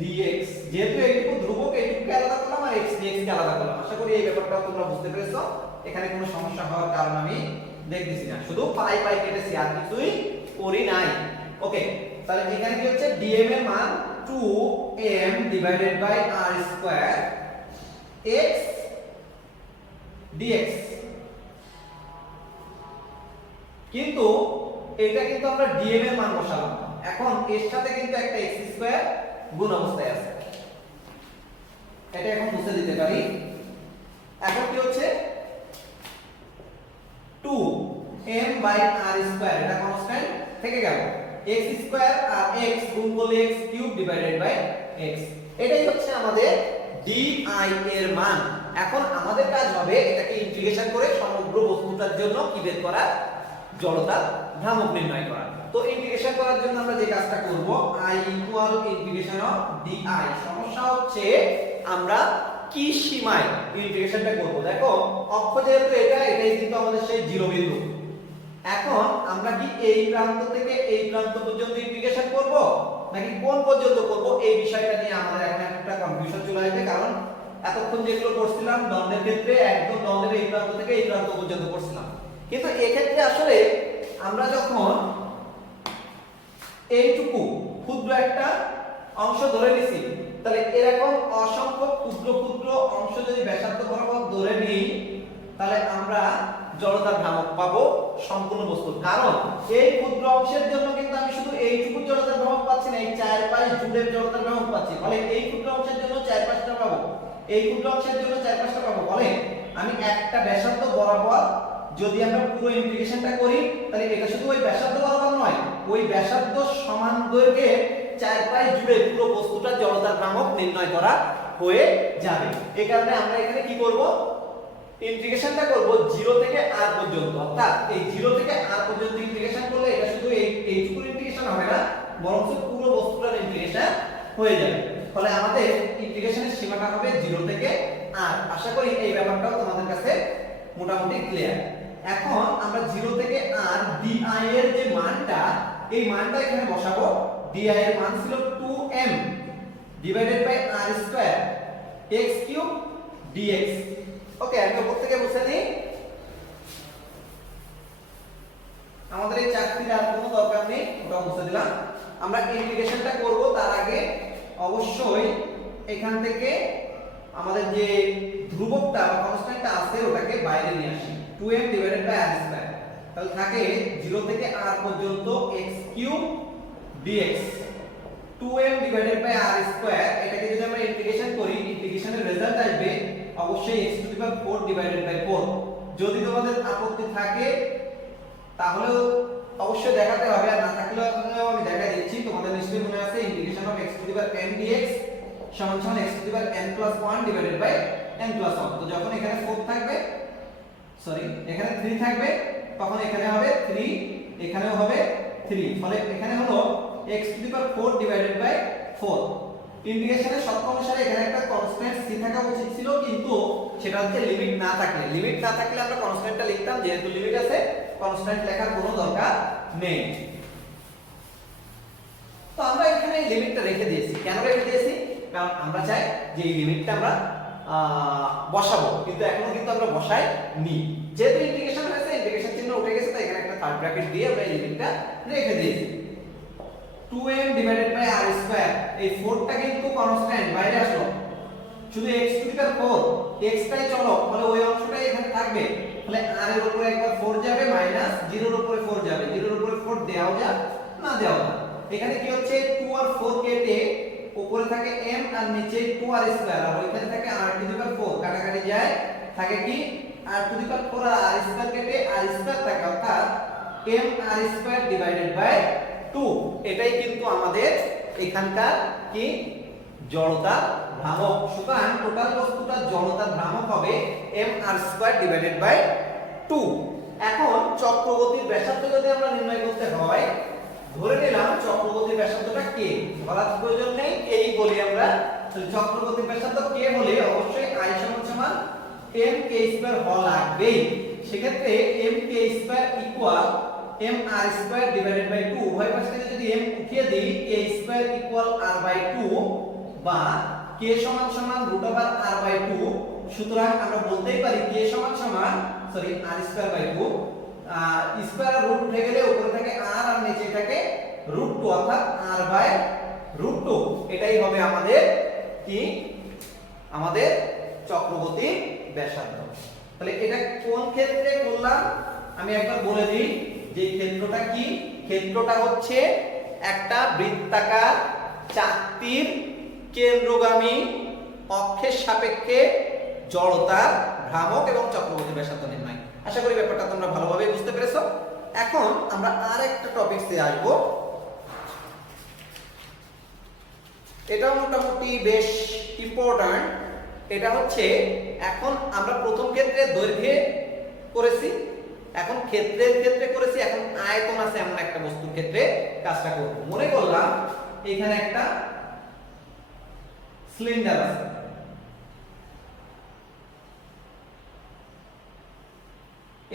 dx, যেহেতু এইটুকু ধ্রুবক, এইটুকুকে আলাদা করলাম আর x dx কে আলাদা করলাম। আশা করি এই ব্যাপারটা তোমরা বুঝতে পেরেছো, এখানে কোনো সমস্যা হওয়ার কারণ আমি দেখতেছি না, শুধু পাই পাই কেটেছি আর কিছুই করি নাই। ওকে, তাহলে এখানে কি হচ্ছে, dm এর মান 2m divided by r square x dx। কিন্তু এটা কিন্তু আমরা dm এর মান বসালাম, এখন এর সাথে কিন্তু একটা x স্কয়ার গুণ অবস্থায় আছে, এটা এখন মুছে দিতে পারি। এখন কি হচ্ছে 2m বাই r স্কয়ার, এটা কনস্ট্যান্ট থেকে গেল, x স্কয়ার আর x গুণ করলে x cube divided by x, এটাই হচ্ছে আমাদের di এর মান। এখন আমাদের কাজ হবে এটাকে ইন্টিগ্রেশন করে সমগ্র বস্তুটার জন্য কি বের করা, জড়তার ভ্রামক নির্ণয় করা। তো ইন্টিগ্রেশন করার জন্য আমরা যে কাজটা করব, i equal integration of di। সমস্যা হচ্ছে আমরা কি সীমায় ইন্টিগ্রেশনটা করব। দেখো অক্ষ যেহেতু এটা, এটাই কিন্তু আমাদের সেই জিরো বিন্দু। এখন আমরা কি এই প্রান্ত থেকে এই প্রান্ত পর্যন্ত ইন্টিগ্রেশন করব নাকি কোন পর্যন্ত করব, এই বিষয়টা নিয়ে আমাদের এখন একটা কনফিউশন চলে আসবে। কারণ এতক্ষণ যেগুলো করছিলাম দন্ডের ক্ষেত্রে একদম দন্ডের এই প্রান্ত থেকে এই প্রান্ত পর্যন্ত করছিলাম, কিন্তু এক্ষেত্রে আসলে আমরা যখন এইটুকু ক্ষুদ্র একটা অংশ ধরে নিছি, তাহলে এরকম অসংখ্য ক্ষুদ্র ক্ষুদ্র অংশ যদি ব্যাসার্ধ বরাবর ধরে নিই, তাহলে আমরা জড়তার ভ্রামক পাবো সম্পূর্ণ বস্তুর। কারণ এই ক্ষুদ্র অংশের জন্য কিন্তু আমি শুধু এইটুকু জড়তার ভ্রামক পাচ্ছি না, এই চারপাশ জুড়ে জড়তার ভ্রামক পাচ্ছি, ফলে এই ক্ষুদ্র অংশের জন্য 4-5টা পাবো, এই ক্ষুদ্র অংশের জন্য 4-5টা পাবো। ফলে আমি একটা ব্যাসার্ধ বরাবর যদি আমরা পুরো ইন্টিগ্রেশনটা করি, তাহলে এটা শুধু ওই ব্যাসার্ধ বরাবর নয়, ওই ব্যাসার্ধ সমান দৈর্ঘ্যে চারপাশ জুড়ে পুরো বস্তুটার জড়তার ভ্রামক নির্ণয় করা হয়ে যাবে। এই কারণে আমরা এখানে কি করব, ইন্টিগ্রেশনটা করব 0 থেকে r পর্যন্ত। অর্থাৎ এই 0 থেকে r পর্যন্ত ইন্টিগ্রেশন করলে এটা শুধু এইটুকু ইন্টিগ্রেশন হবে না, বরং পুরো বস্তুটার ইন্টিগ্রেশন হয়ে যাবে। ফলে আমাদের ইন্টিগ্রেশনের সীমাটা হবে 0 থেকে r। আশা করি এই ব্যাপারটাও তোমাদের কাছে মোটামুটি ক্লিয়ার। এখন আমরা 0 থেকে r di এর যে মানটা, এই মানটা এখানে বসাবো। di এর মান ছিল 2m divided by r square x cube dx। Okay, আমি উপর থেকে মুছে দিই। আমাদের এই চাকতির আর কোনো দরকার নেই, ওটা মুছে দিলাম। আমরা ইন্টিগ্রেশনটা করব তার আগে অবশ্যই এখান থেকে আমাদের যে ধ্রুবকটা বা কনস্ট্যান্টটা আছে ওটাকে বাইরে নিয়ে আসি। 2m divided by r square, তাহলে থাকে 0 থেকে r পর্যন্ত x³ dx। 2m divided by r square, এটাকে যদি আমরা ইন্টিগ্রেশন করি, ইন্টিগ্রেশনের রেজাল্ট আসবে অবশ্যই x⁴ ডিভাইডেড বাই 4। যদি তোমাদের আপত্তি থাকে তাহলে অবশ্যই দেখাতে হবে, আর না থাকলেও আমি দেখাই দিচ্ছি। তোমাদের নিশ্চয়ই মনে আছে ইন্টিগ্রেশন অফ x⁴ dx সমান সমান x⁴n+1 ডিভাইডেড বাই n+1। তো যখন এখানে 4 থাকবে, সরি এখানে 3 থাকবে, তখন এখানে হবে 3, এখানেও হবে 3, ফলে এখানে হলো x⁴ ডিভাইডেড বাই 4। ইন্টিগ্রেশনের শর্ত অনুসারে এখানে একটা কনস্ট্যান্ট c থাকা উচিত ছিল, কিন্তু সেটা হচ্ছে লিমিট না থাকলে আমরা কনস্ট্যান্টটা লিখতাম। যেহেতু লিমিট আছে, কনস্ট্যান্ট লেখার কোনো দরকার নেই। তো আমরা এখানে এই লিমিটটা রেখে দিয়েছি। কেন রেখে দিয়েছি? কারণ আমরা চাই যে এই লিমিটটা আমরা বসাবো, কিন্তু এখনো কিন্তু আমরা বসাই নি। যেহেতু ইন্টিগ্রেশন হয়েছে, ইন্টিগ্রেশন চিহ্ন উঠে গেছে, তাই এখানে একটা থার্ড ব্র্যাকেট দিয়ে আমরা এই লিমিটটা রেখে দিয়েছি। 2m divided by r square, এই 4টা কিন্তু কনস্ট্যান্ট বাইরে আসলো, শুধু x⁴ x টাই চলক, তাহলে ওই অংশটাই এখানে থাকবে। তাহলে r এর উপরে একবার 4 যাবে, মাইনাস 0 এর উপরে 4 যাবে, 0 এর উপরে 4 দেওয়া যাক না দেওয়া যাক। এখানে কি হচ্ছে 2 আর 4 কেটে উপরে থাকে m আর নিচে 2r স্কয়ার, আর ওইখানে থাকে r⁴, কাটাকাটি যায়, থাকে কি r⁴ আর r স্কয়ার কেটে r স্কয়ার থাকে, অর্থাৎ mr² ডিভাইডেড বাই 2। এটাই কিন্তু আমাদের এখানকার কি জড়তা ভ্রামক। সুতরাং টোটাল বস্তুটার জড়তার ভ্রামক হবে mr² ডিভাইডেড বাই 2। এখন চক্রগতির ব্যাসার্ধ যদি আমরা নির্ণয় করতে হয়, ধরে নিলাম চক্রগতির ব্যাসার্ধটা k, বলার প্রয়োজন নেই, এই বলি আমরা। তাহলে চক্রগতির ব্যাসার্ধ k হলে অবশ্যই i সমান mk² হওয়া লাগবে। সেক্ষেত্রে mk² mr² ডিভাইডেড বাই 2, উভয় পাশ থেকে যদি m উঠিয়ে দেই, k² r/2 বা k সমান √r/2। সুতরাং আমরা বলতেই পারি k r²/2, স্কয়ার রুট উঠে গেলে উপরে থাকে r আর নিচে থাকে √2, অর্থাৎ r/√2। এটাই হবে আমাদের কি, আমাদের চক্রগতির ব্যাসার্ধ। তাহলে এটা কোন ক্ষেত্রে করলাম আমি একবার বলে দিই যে ক্ষেত্রটা কি। ক্ষেত্রটা হচ্ছে একটা বৃত্তাকার চাকতির কেন্দ্রগামী অক্ষের সাপেক্ষে জড়তার ভ্রামক এবং চক্রগতি ব্যাসার্ধ নির্ণয়। আশা করি ব্যাপারটা তোমরা ভালোভাবে বুঝতে পেরেছো। এখন আমরা আরেকটা টপিকসে আসবো, এটা মোটামুটি বেশ ইম্পর্ট্যান্ট। এটা হচ্ছে এখন আমরা প্রথম ক্ষেত্রে দৈর্ঘ্যে করেছি, এখন ক্ষেত্রের ক্ষেত্রে করেছি, এখন আয়তন আছে এমন একটা বস্তুর ক্ষেত্রে কাজটা করব। মনে করলাম এখানে একটা সিলিন্ডার আছে,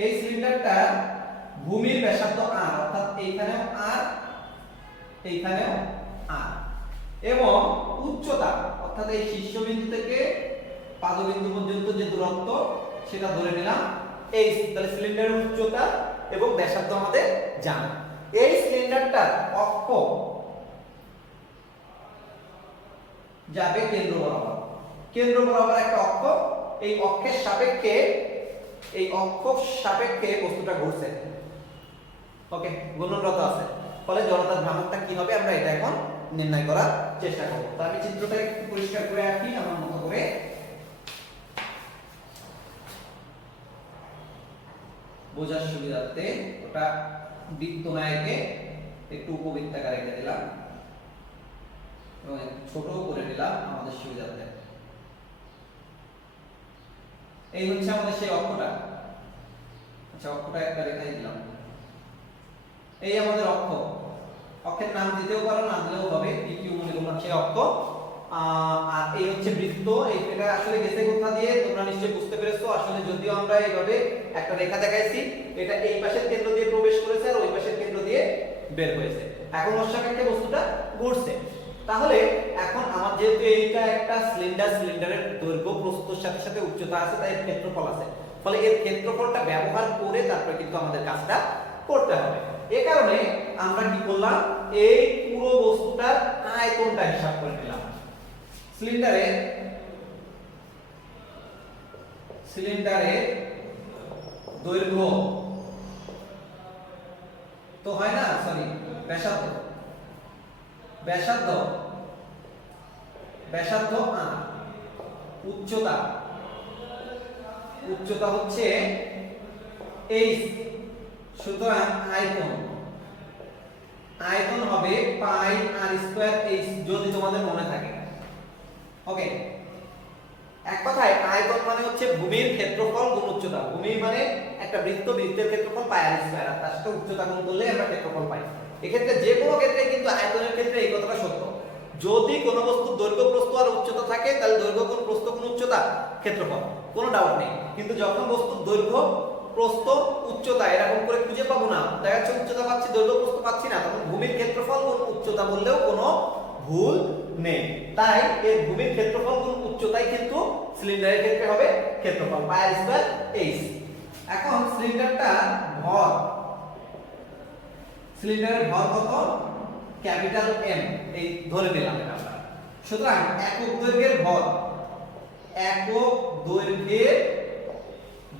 এই সিলিন্ডারটা ভূমির ব্যাসার্ধ r, অর্থাৎ এইখানেও r এইখানেও r, এবং উচ্চতা অর্থাৎ এই শীর্ষবিন্দু থেকে পাদবিন্দু পর্যন্ত যে দূরত্ব সেটা ধরে নিলাম এই। তাহলে সিলিন্ডারের উচ্চতা এবং ব্যাসার্ধ আমাদের জানা। এই সিলিন্ডারটার অক্ষ যাবে কেন্দ্র বরাবর, কেন্দ্র বরাবর একটা অক্ষ, এই অক্ষের সাপেক্ষে বস্তুটা ঘুরছে, ওকে, ঘূর্ণনরত আছে। ফলে জড়তার ভ্রামকটা কি হবে আমরা এটা এখন নির্ণয় করার চেষ্টা করব। তো আমি চিত্রটা একটু পরিষ্কার করে রাখি আমার মতো করে। বোঝার সুবিধার্থে ওটা বৃত্ত না এঁকে একটু উপবৃত্তাকার এঁকে দিলাম এবং ছোট করে দিলাম আমাদের সুবিধার্থে। এই হচ্ছে আমাদের সেই অক্ষটা। আচ্ছা, অক্ষটা একটা রেখাই দিলাম। এই আমাদের অক্ষ, অক্ষের নাম দিতেও পারো না দিলেও হবে, PQ মনে করলাম সেই অক্ষ। আর এই হচ্ছে বৃত্ত, এটা আসলে গেছে কোথা দিয়ে তোমরা নিশ্চয়ই বুঝতে পেরেছো। আসলে যদিও আমরা এইভাবে একটা রেখা দেখাইছি, এটা এই পাশের কেন্দ্র দিয়ে প্রবেশ করেছে আর ওই পাশের কেন্দ্র দিয়ে বের হয়েছে। এখন ওর সাপেক্ষে বস্তুটা ঘুরছে। তাহলে এখন আমার যেহেতু এইটা একটা সিলিন্ডার, সিলিন্ডারের দৈর্ঘ্য প্রস্থের সাথে সাথে উচ্চতা আছে, তাই এর ক্ষেত্রফল আছে, ফলে এর ক্ষেত্রফলটা ব্যবহার করে তারপরে কিন্তু আমাদের কাজটা করতে হবে। এই কারণে আমরা কি করলাম, এই পুরো বস্তুটার আয়তনটা হিসাব করে নিলাম। সিলিন্ডারের দৈর্ঘ্য তো হয় না, সরি ব্যাসার্ধ আর উচ্চতা হচ্ছে h, সুতরাং আয়তন হবে পাই আর স্কয়ার h, যদি তোমাদের মনে থাকে। ওকে, এক কথায় আয়তন মানে হচ্ছে ভূমির ক্ষেত্রফল গুণ উচ্চতা। ভূমি মানে একটা বৃত্তের ক্ষেত্রফল পাই আর স্কয়ার, আর তার সাথে উচ্চতা গুণ করলে আমরা ক্ষেত্রফল পাই। এক্ষেত্রে যে কোনো ক্ষেত্রে কিন্তু আয়তনের ক্ষেত্রে এই কথাটা সত্য, যদি কোনো বস্তুর দৈর্ঘ্য প্রস্থ আর উচ্চতা থাকে তাহলে দৈর্ঘ্য গুণ প্রস্থ গুণ উচ্চতা ক্ষেত্রফল, কোনো ডাউট নেই। কিন্তু যখন বস্তুর দৈর্ঘ্য প্রস্থ উচ্চতা এরকম করে খুঁজে পাবো না, দেখা যাচ্ছে উচ্চতা পাচ্ছি দৈর্ঘ্য প্রস্থ পাচ্ছি না, তখন ভূমির ক্ষেত্রফল গুণ উচ্চতা বললেও কোনো ভুল নেই। তাই এর ভূমির ক্ষেত্রফল গুণ উচ্চতাই কিন্তু সিলিন্ডারের ক্ষেত্রে হবে ক্ষেত্রফল পাই আর স্কয়ার h। এখন সিলিন্ডারের ভর কত, ক্যাপিটাল M, এই ধরে নিলাম এটা আমরা। সুতরাং একক দৈর্ঘ্যের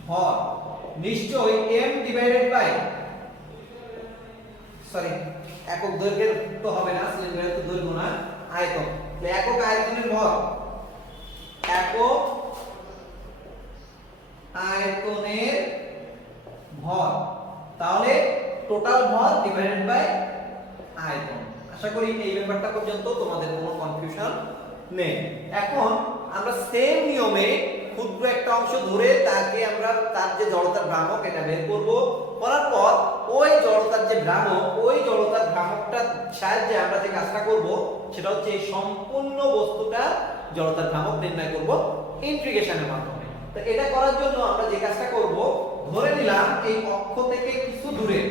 ভর নিশ্চয়ই m ডিভাইডেড বাই, সরি একক দৈর্ঘ্যের তো হবে না, সিলিন্ডারের তো দৈর্ঘ্য না, আয়তন। তাহলে একক আয়তনের ভর, তাহলে টোটাল ভর ডিভাইডেড বাই আয়তন। আশা করি এই ব্যাপারটা পর্যন্ত তোমাদের কোনো কনফিউশন নেই। এখন আমরা সেম নিয়মে ক্ষুদ্র একটা অংশ ধরে তাকে আমরা তার যে জড়তার ভ্রামক এটা বের করব, করার পর ওই জড়তার যে ভ্রামক, ওই জড়তার ভ্রামকটার সাহায্যে আমরা যে কাজটা করব সেটা হচ্ছে এই সম্পূর্ণ বস্তুটা জড়তার ভ্রামক নির্ণয় করব ইন্টিগ্রেশনের মাধ্যমে। তো এটা করার জন্য আমরা যে কাজটা করব, ধরে নিলাম এই অক্ষ থেকে কিছু দূরে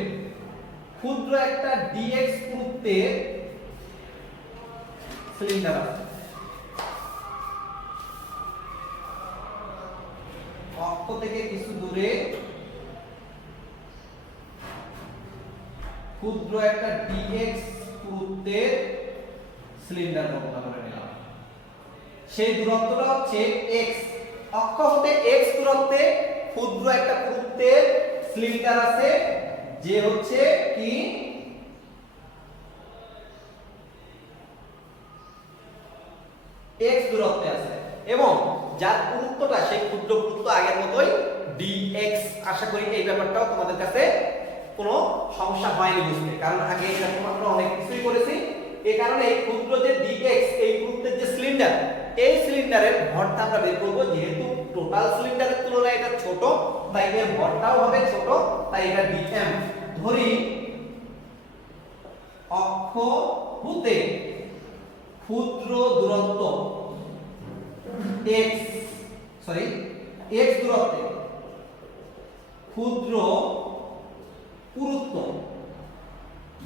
ক্ষুদ্র একটা dx পুরুত্বের সিলিন্ডার আছে। অক্ষ থেকে কিছু দূরে ক্ষুদ্র একটা dx পুরুত্বের সিলিন্ডার কল্পনা করে নিলাম। সেই দূরত্বটা হচ্ছে x, অক্ষ হতে x দূরত্বে ক্ষুদ্র একটা পুরুত্বের সিলিন্ডার আছে, যে হচ্ছে কি x দূরত্বে আছে, এবং যার পুরুত্বটা সেই ক্ষুদ্র পুরুত্ব আগের মতোই dx। আশা করি এই ব্যাপারটাও তোমাদের কাছে কোনো সমস্যা হয়নি বুঝতে, কারণ আগে এরকম আমরা অনেক কিছুই করেছি। এই কারণে এই ক্ষুদ্র যে dx, এই পুরুত্বের যে সিলিন্ডার, এই সিলিন্ডারের ভরটা আমরা বের করব। যেহেতু টোটাল সিলিন্ডারের তুলনায় এটা ছোট, তাই এর ভরটাও হবে ছোট, তাই এটা dm। ধরি অক্ষ হতে ক্ষুদ্র দূরত্ব x দূরত্বে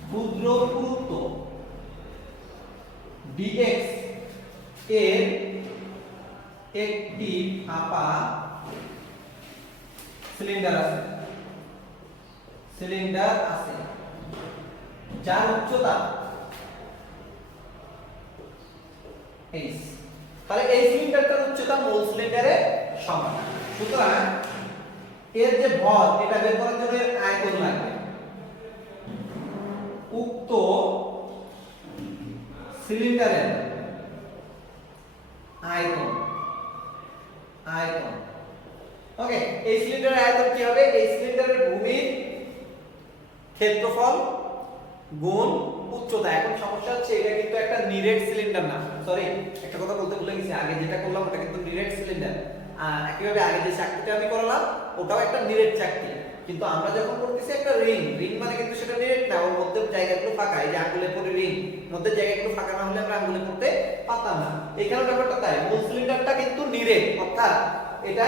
ক্ষুদ্র পুরুত্ব dx এর একটি ফাঁপা সিলিন্ডার আছে যার উচ্চতা h। তাহলে এই সিলিন্ডারটার উচ্চতা মূল সিলিন্ডারের সমান। সুতরাং এর যে ভর এটা বের করার জন্য এর আয়তন লাগবে। উক্ত সিলিন্ডারের আয়তন, ওকে, এই সিলিন্ডারের আয়তন কি হবে, এই সিলিন্ডারের ভূমির ক্ষেত্রফল গুণ উচ্চতা। এখন সমস্যা হচ্ছে এটা কিন্তু একটা নিরেট সিলিন্ডার না, সরি একটা কথা বলতে ভুলে গেছি, আগে যেটা করলাম ওটা কিন্তু নিরেট সিলিন্ডার। একইভাবে আগে যে চাকতিটা আমি করলাম ওটাও একটা নিরেট চাকতি, কিন্তু আমরা যখন করতেছি একটা রিং মানে কিন্তু সেটা নিরেট না, ওর মধ্যে জায়গাগুলো ফাঁকা। এই যে আঙ্গুলে পরে রিং মধ্যে জায়গাগুলো ফাঁকা না হলে আমরা আঙ্গুলে পড়তে পারতাম না। এখানে ব্যাপারটা তাই, মূল সিলিন্ডারটা কিন্তু নিরেট, অর্থাৎ এটা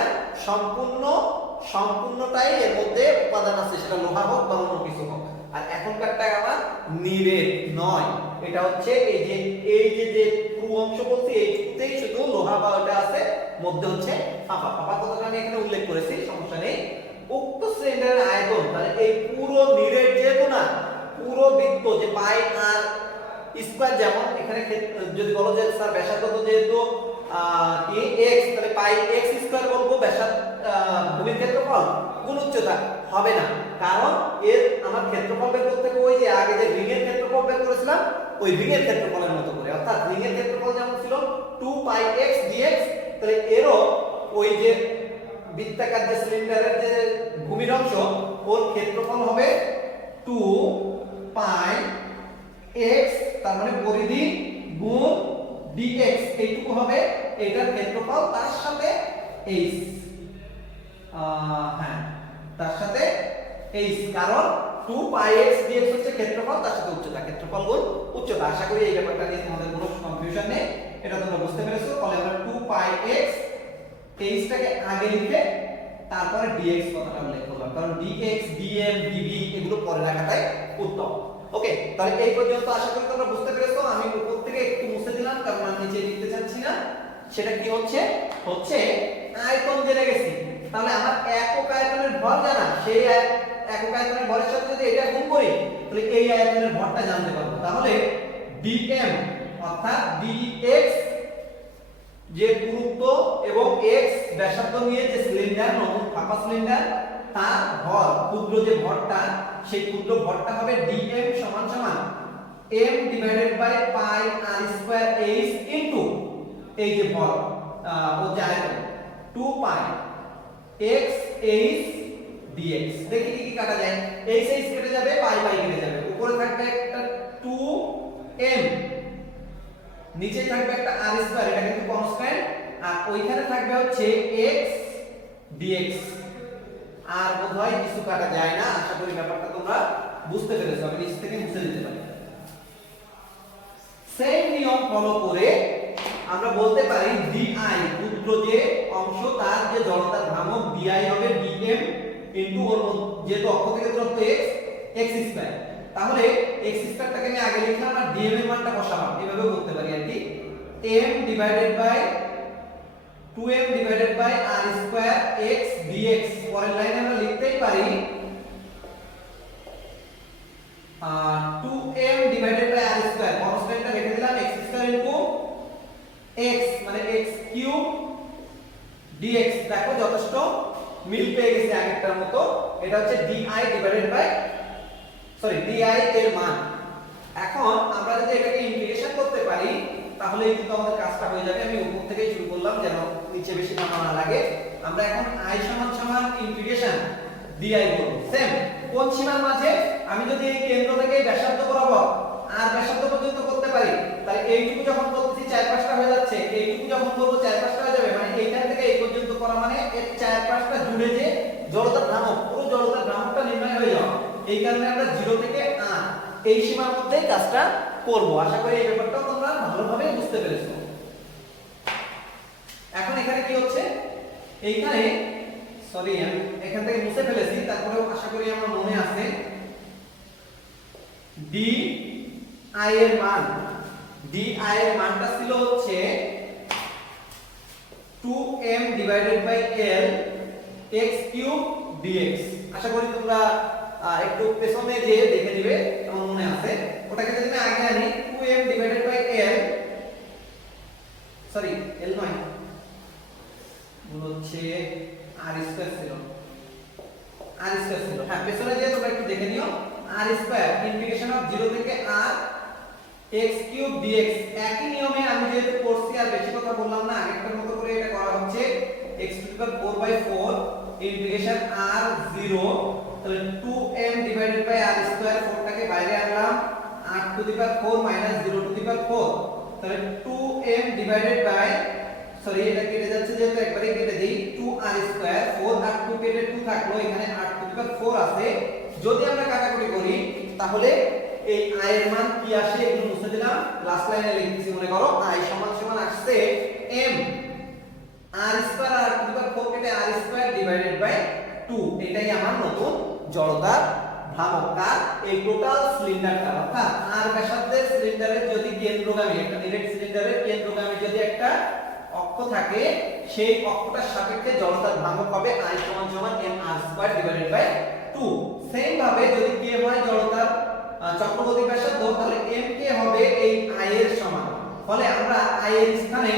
সম্পূর্ণটাই এর মধ্যে উপাদান আছে, সেটা লোহা হোক বা অন্য কিছু হোক। আর এখনকারটা আমার নিরেট নয়, এটা হচ্ছে এই যে পুরো অংশ বলতে এইটুকুতেই শুধু লোহা বা ওটা আছে, মধ্যে হচ্ছে ফাঁপা কথাটা আমি এখানে উল্লেখ করেছি, সমস্যা নেই। উক্ত সিলিন্ডারের আয়তন, তাহলে এই পুরো নিরেট যেহেতু না, পুরো বৃত্ত যে পাই আর স্কয়ার, যেমন এখানে যদি বলো যে স্যার ব্যাসার্ধ তো যেহেতু কি x, তাহলে পাই x স্কয়ার বলবো ব্যাসার্ধ ভূমির ক্ষেত্রফল গুণ উচ্চতা, হবে না, কারণ এর আমার ক্ষেত্রফল বের করতে হবে ওই যে আগে যে রিং এর ক্ষেত্রফল বের করেছিলাম ওই রিং এর ক্ষেত্রফলের মতো করে, অর্থাৎ রিং এর ক্ষেত্রফল যেমন ছিল 2 পাই x dx, তাহলে এরও ওই যে বৃত্তাকার যে সিলিন্ডারের যে ভূমির অংশ ওর ক্ষেত্রফল হবে 2 পাই x, তার মানে পরিধি গুণ dx, এইটুকু হবে এটার ক্ষেত্রফল, তার সাথে h, হ্যাঁ তার সাথে h, কারণ 2 পাই x dx হচ্ছে ক্ষেত্রফল, তার সাথে উচ্চতা, ক্ষেত্রফল গুণ উচ্চতা। আশা করি এই ব্যাপারটা নিয়ে তোমাদের কোনো কনফিউশন নেই, এটা তোমরা বুঝতে পেরেছো। তাহলে আমরা 2 পাই x, h টাকে আগে লিখে তারপরে dx কথাটা উল্লেখ করলাম, কারণ dx dm dv এগুলো পরে রাখাটাই উত্তম। ওকে, তাহলে এই পর্যন্ত আশা করি তোমরা বুঝতে পেরেছো। আমি উপর থেকে একটু মুছে দিলাম কারণ আমি নিচে লিখতে চাচ্ছি না। সেটা কি হচ্ছে আয়তন জেনে গেছি, তাহলে আমার একক আয়তনের ভর জানা, সেই একক আয়তনের ভরের সাথে যদি এটা গুণ করি তাহলে এই আয়তনের ভরটা জানতে পারবো। তাহলে dm অর্থাৎ dx যে পুরুত্ব এবং x ব্যাসার্ধ নিয়ে যে সিলিন্ডার, নতুন ফাঁপা সিলিন্ডার, তার ভর, ক্ষুদ্র যে ভরটা, সেই ক্ষুদ্র ভরটা হবে dm সমান সমান m divided by pi r square h into এই যে ভর ও যে আয়তন 2 পাই x h dx। দেখি কি কি কাটা যায়, h h কেটে যাবে, পাই পাই কেটে যাবে, উপরে থাকবে একটা 2m, নিচে থাকবে একটা r স্কয়ার, এটা কিন্তু কনস্ট্যান্ট, আর ওইখানে থাকবে হচ্ছে x dx। আর বোধহয় কিছু কাটা যায় না, আশা করি ব্যাপারটা তোমরা বুঝতে পেরেছো। আমি নিচ থেকে মুছে দিতে পারি। সেম নিয়ম ফলো করে আমরা বলতে পারি di, ক্ষুদ্র যে অংশ তার যে জড়তার ভ্রামক di হবে dm ইনটু ওর যেহেতু অক্ষ থেকে দূরত্ব x, x স্কয়ার, তাহলে x স্কয়ারটাকে আমি আগে লিখলাম আর dm এর মানটা বসালাম, এভাবে বলতে পারি আর কি m divided by 2m divided by r square x dx। পরের লাইনে আমরা লিখতেই পারি 2m divided by r square, কনস্ট্যান্টটা রেখে দিলাম x স্কয়ার ইনটু x মানে x কিউব dx। দেখো যথেষ্ট মিল পেয়ে গেছে আগেরটার মতো, এটা হচ্ছে di ডিভাইডেড বাই di এর মান। এখন আমরা যদি এটাকে ইন্টিগ্রেশন করতে পারি তাহলে কিন্তু আমাদের কাজটা হয়ে যাবে। আমি উপর থেকেই শুরু করলাম যেন নিচে বেশি নামা না লাগে। আমরা এখন i সমান সমান ইন্টিগ্রেশন di করব। সেম কোন সীমার মাঝে, আমি যদি এই কেন্দ্র থেকে ব্যাসার্ধ বরাবর আর ব্যাসার্ধ পর্যন্ত করতে পারি, তাহলে এইটুকু যখন করতেছি 4-5টা হয়ে যাচ্ছে, এইটুকু যখন করব 4-5টা হয়ে যাবে, মানে এইখান থেকে এই পর্যন্ত করা মানে এর 4-5টা জুড়ে যে জড়তার ভ্রামক, পুরো জড়তার ভ্রামকটা নির্ণয় হয়ে যাবে। এই কারণে আমরা 0 থেকে r এই সীমার মধ্যে কাজটা করব। আশা করি এই ব্যাপারটা তোমরা ভালোভাবে বুঝতে পেরেছো। এখন এখানে কি হচ্ছে, এইখানে সরি আমি এখান থেকে মুছে ফেলেছি, তারপরেও আশা করি আমার মনে আছে di এর মান, di এর মানটা ছিল হচ্ছে 2m divided by l x cube dx। আশা করি তোমরা একটু পেছনে যে দেখে দিবে, আমার মনে আছে। ওটাকে যদি আমি আগে আনি 2m divided by l, sorry l নয়, ভুল হচ্ছে, r স্কয়ার ছিল, হ্যাঁ পেছনে যে তোমরা একটু দেখে নিও, r স্কয়ার ইন্টিগ্রেশন অফ 0 থেকে r x কিউব dx। একই নিয়মে আমি যেহেতু করছি আর বেশি কথা বললাম না, আগেরটার মতো করে এটা করা হচ্ছে x to the power 4/4 integration r 0, তাহলে 2m divided by r square, 4 টাকে বাইরে আনলাম, r to the power 4 minus 0 to the power 4, তাহলে 2m ডিভাইডেড বাই, সরি এটা কেটে যাচ্ছে যেহেতু একবারে কেটে দেই, 2r স্কয়ার, 4 আর 2 কেটে 2 থাকলো, এখানে r টু দি পাওয়ার 4 আছে। যদি আমরা কাটাকুটি করি তাহলে এই i এর মান কি আসে এগুলো মুছে দিলাম, লাস্ট লাইনে লিখতেছি মনে করো i সমান সমান আসছে m r square, r to the power 4 কেটে r স্কয়ার ডিভাইডেড বাই 2। এটাই আমার নতুন জড়তার ভ্রামক, কার এই টোটাল সিলিন্ডারটা, অর্থাৎ r ব্যাসার্ধের সিলিন্ডারের যদি কেন্দ্রগামী, একটা নিরেট সিলিন্ডারের কেন্দ্রগামী যদি একটা অক্ষ থাকে, সেই অক্ষটার সাপেক্ষে জড়তার ভ্রামক হবে i সমান সমান mr² ডিভাইডেড বাই 2। সেম ভাবে যদি k হয় জড়তার চক্রগতির ব্যাসার্ধ, তাহলে m কে হবে এই i এর সমান। ফলে আমরা i এর স্থানে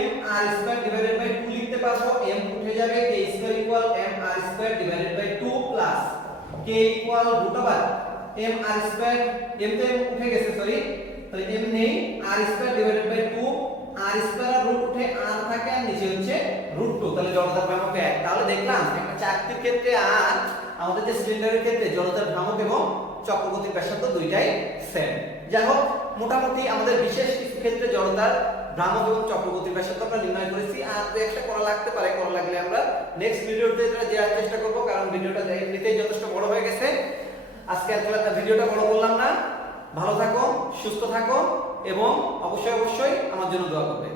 m r square divided by 2 লিখতে পারবো। m উঠে যাবে, k square equal m r square divided by 2 plus k equal root over m r square, m তো উঠে গেছে সরি, তাহলে m নেই, r square divided by 2, r square root উঠে r থাকে আর নিচে হচ্ছে রুট 2, তাহলে জড়তার ভ্রামক 1। তাহলে দেখলাম একটা চাকতির ক্ষেত্রে আর আমাদের যে সিলিন্ডারের ক্ষেত্রে জড়তার ভ্রামক এবং চক্রগতির ব্যাসার্ধ দুইটাই সেম। যাই হোক, মোটামুটি আমাদের বিশেষ কিছু ক্ষেত্রে জড়তার ভ্রামক এবং চক্রগতির ব্যাসার্ধ আমরা নির্ণয় করেছি। আর দু একটা করা লাগতে পারে, করা লাগলে আমরা নেক্সট ভিডিওতে এটা দেওয়ার চেষ্টা করব, কারণ ভিডিওটা এমনিতেই যথেষ্ট বড় হয়ে গেছে। আজকে ভিডিওটা বড় করলাম না। ভালো থাকো, সুস্থ থাকো এবং অবশ্যই আমার জন্য দোয়া করবে।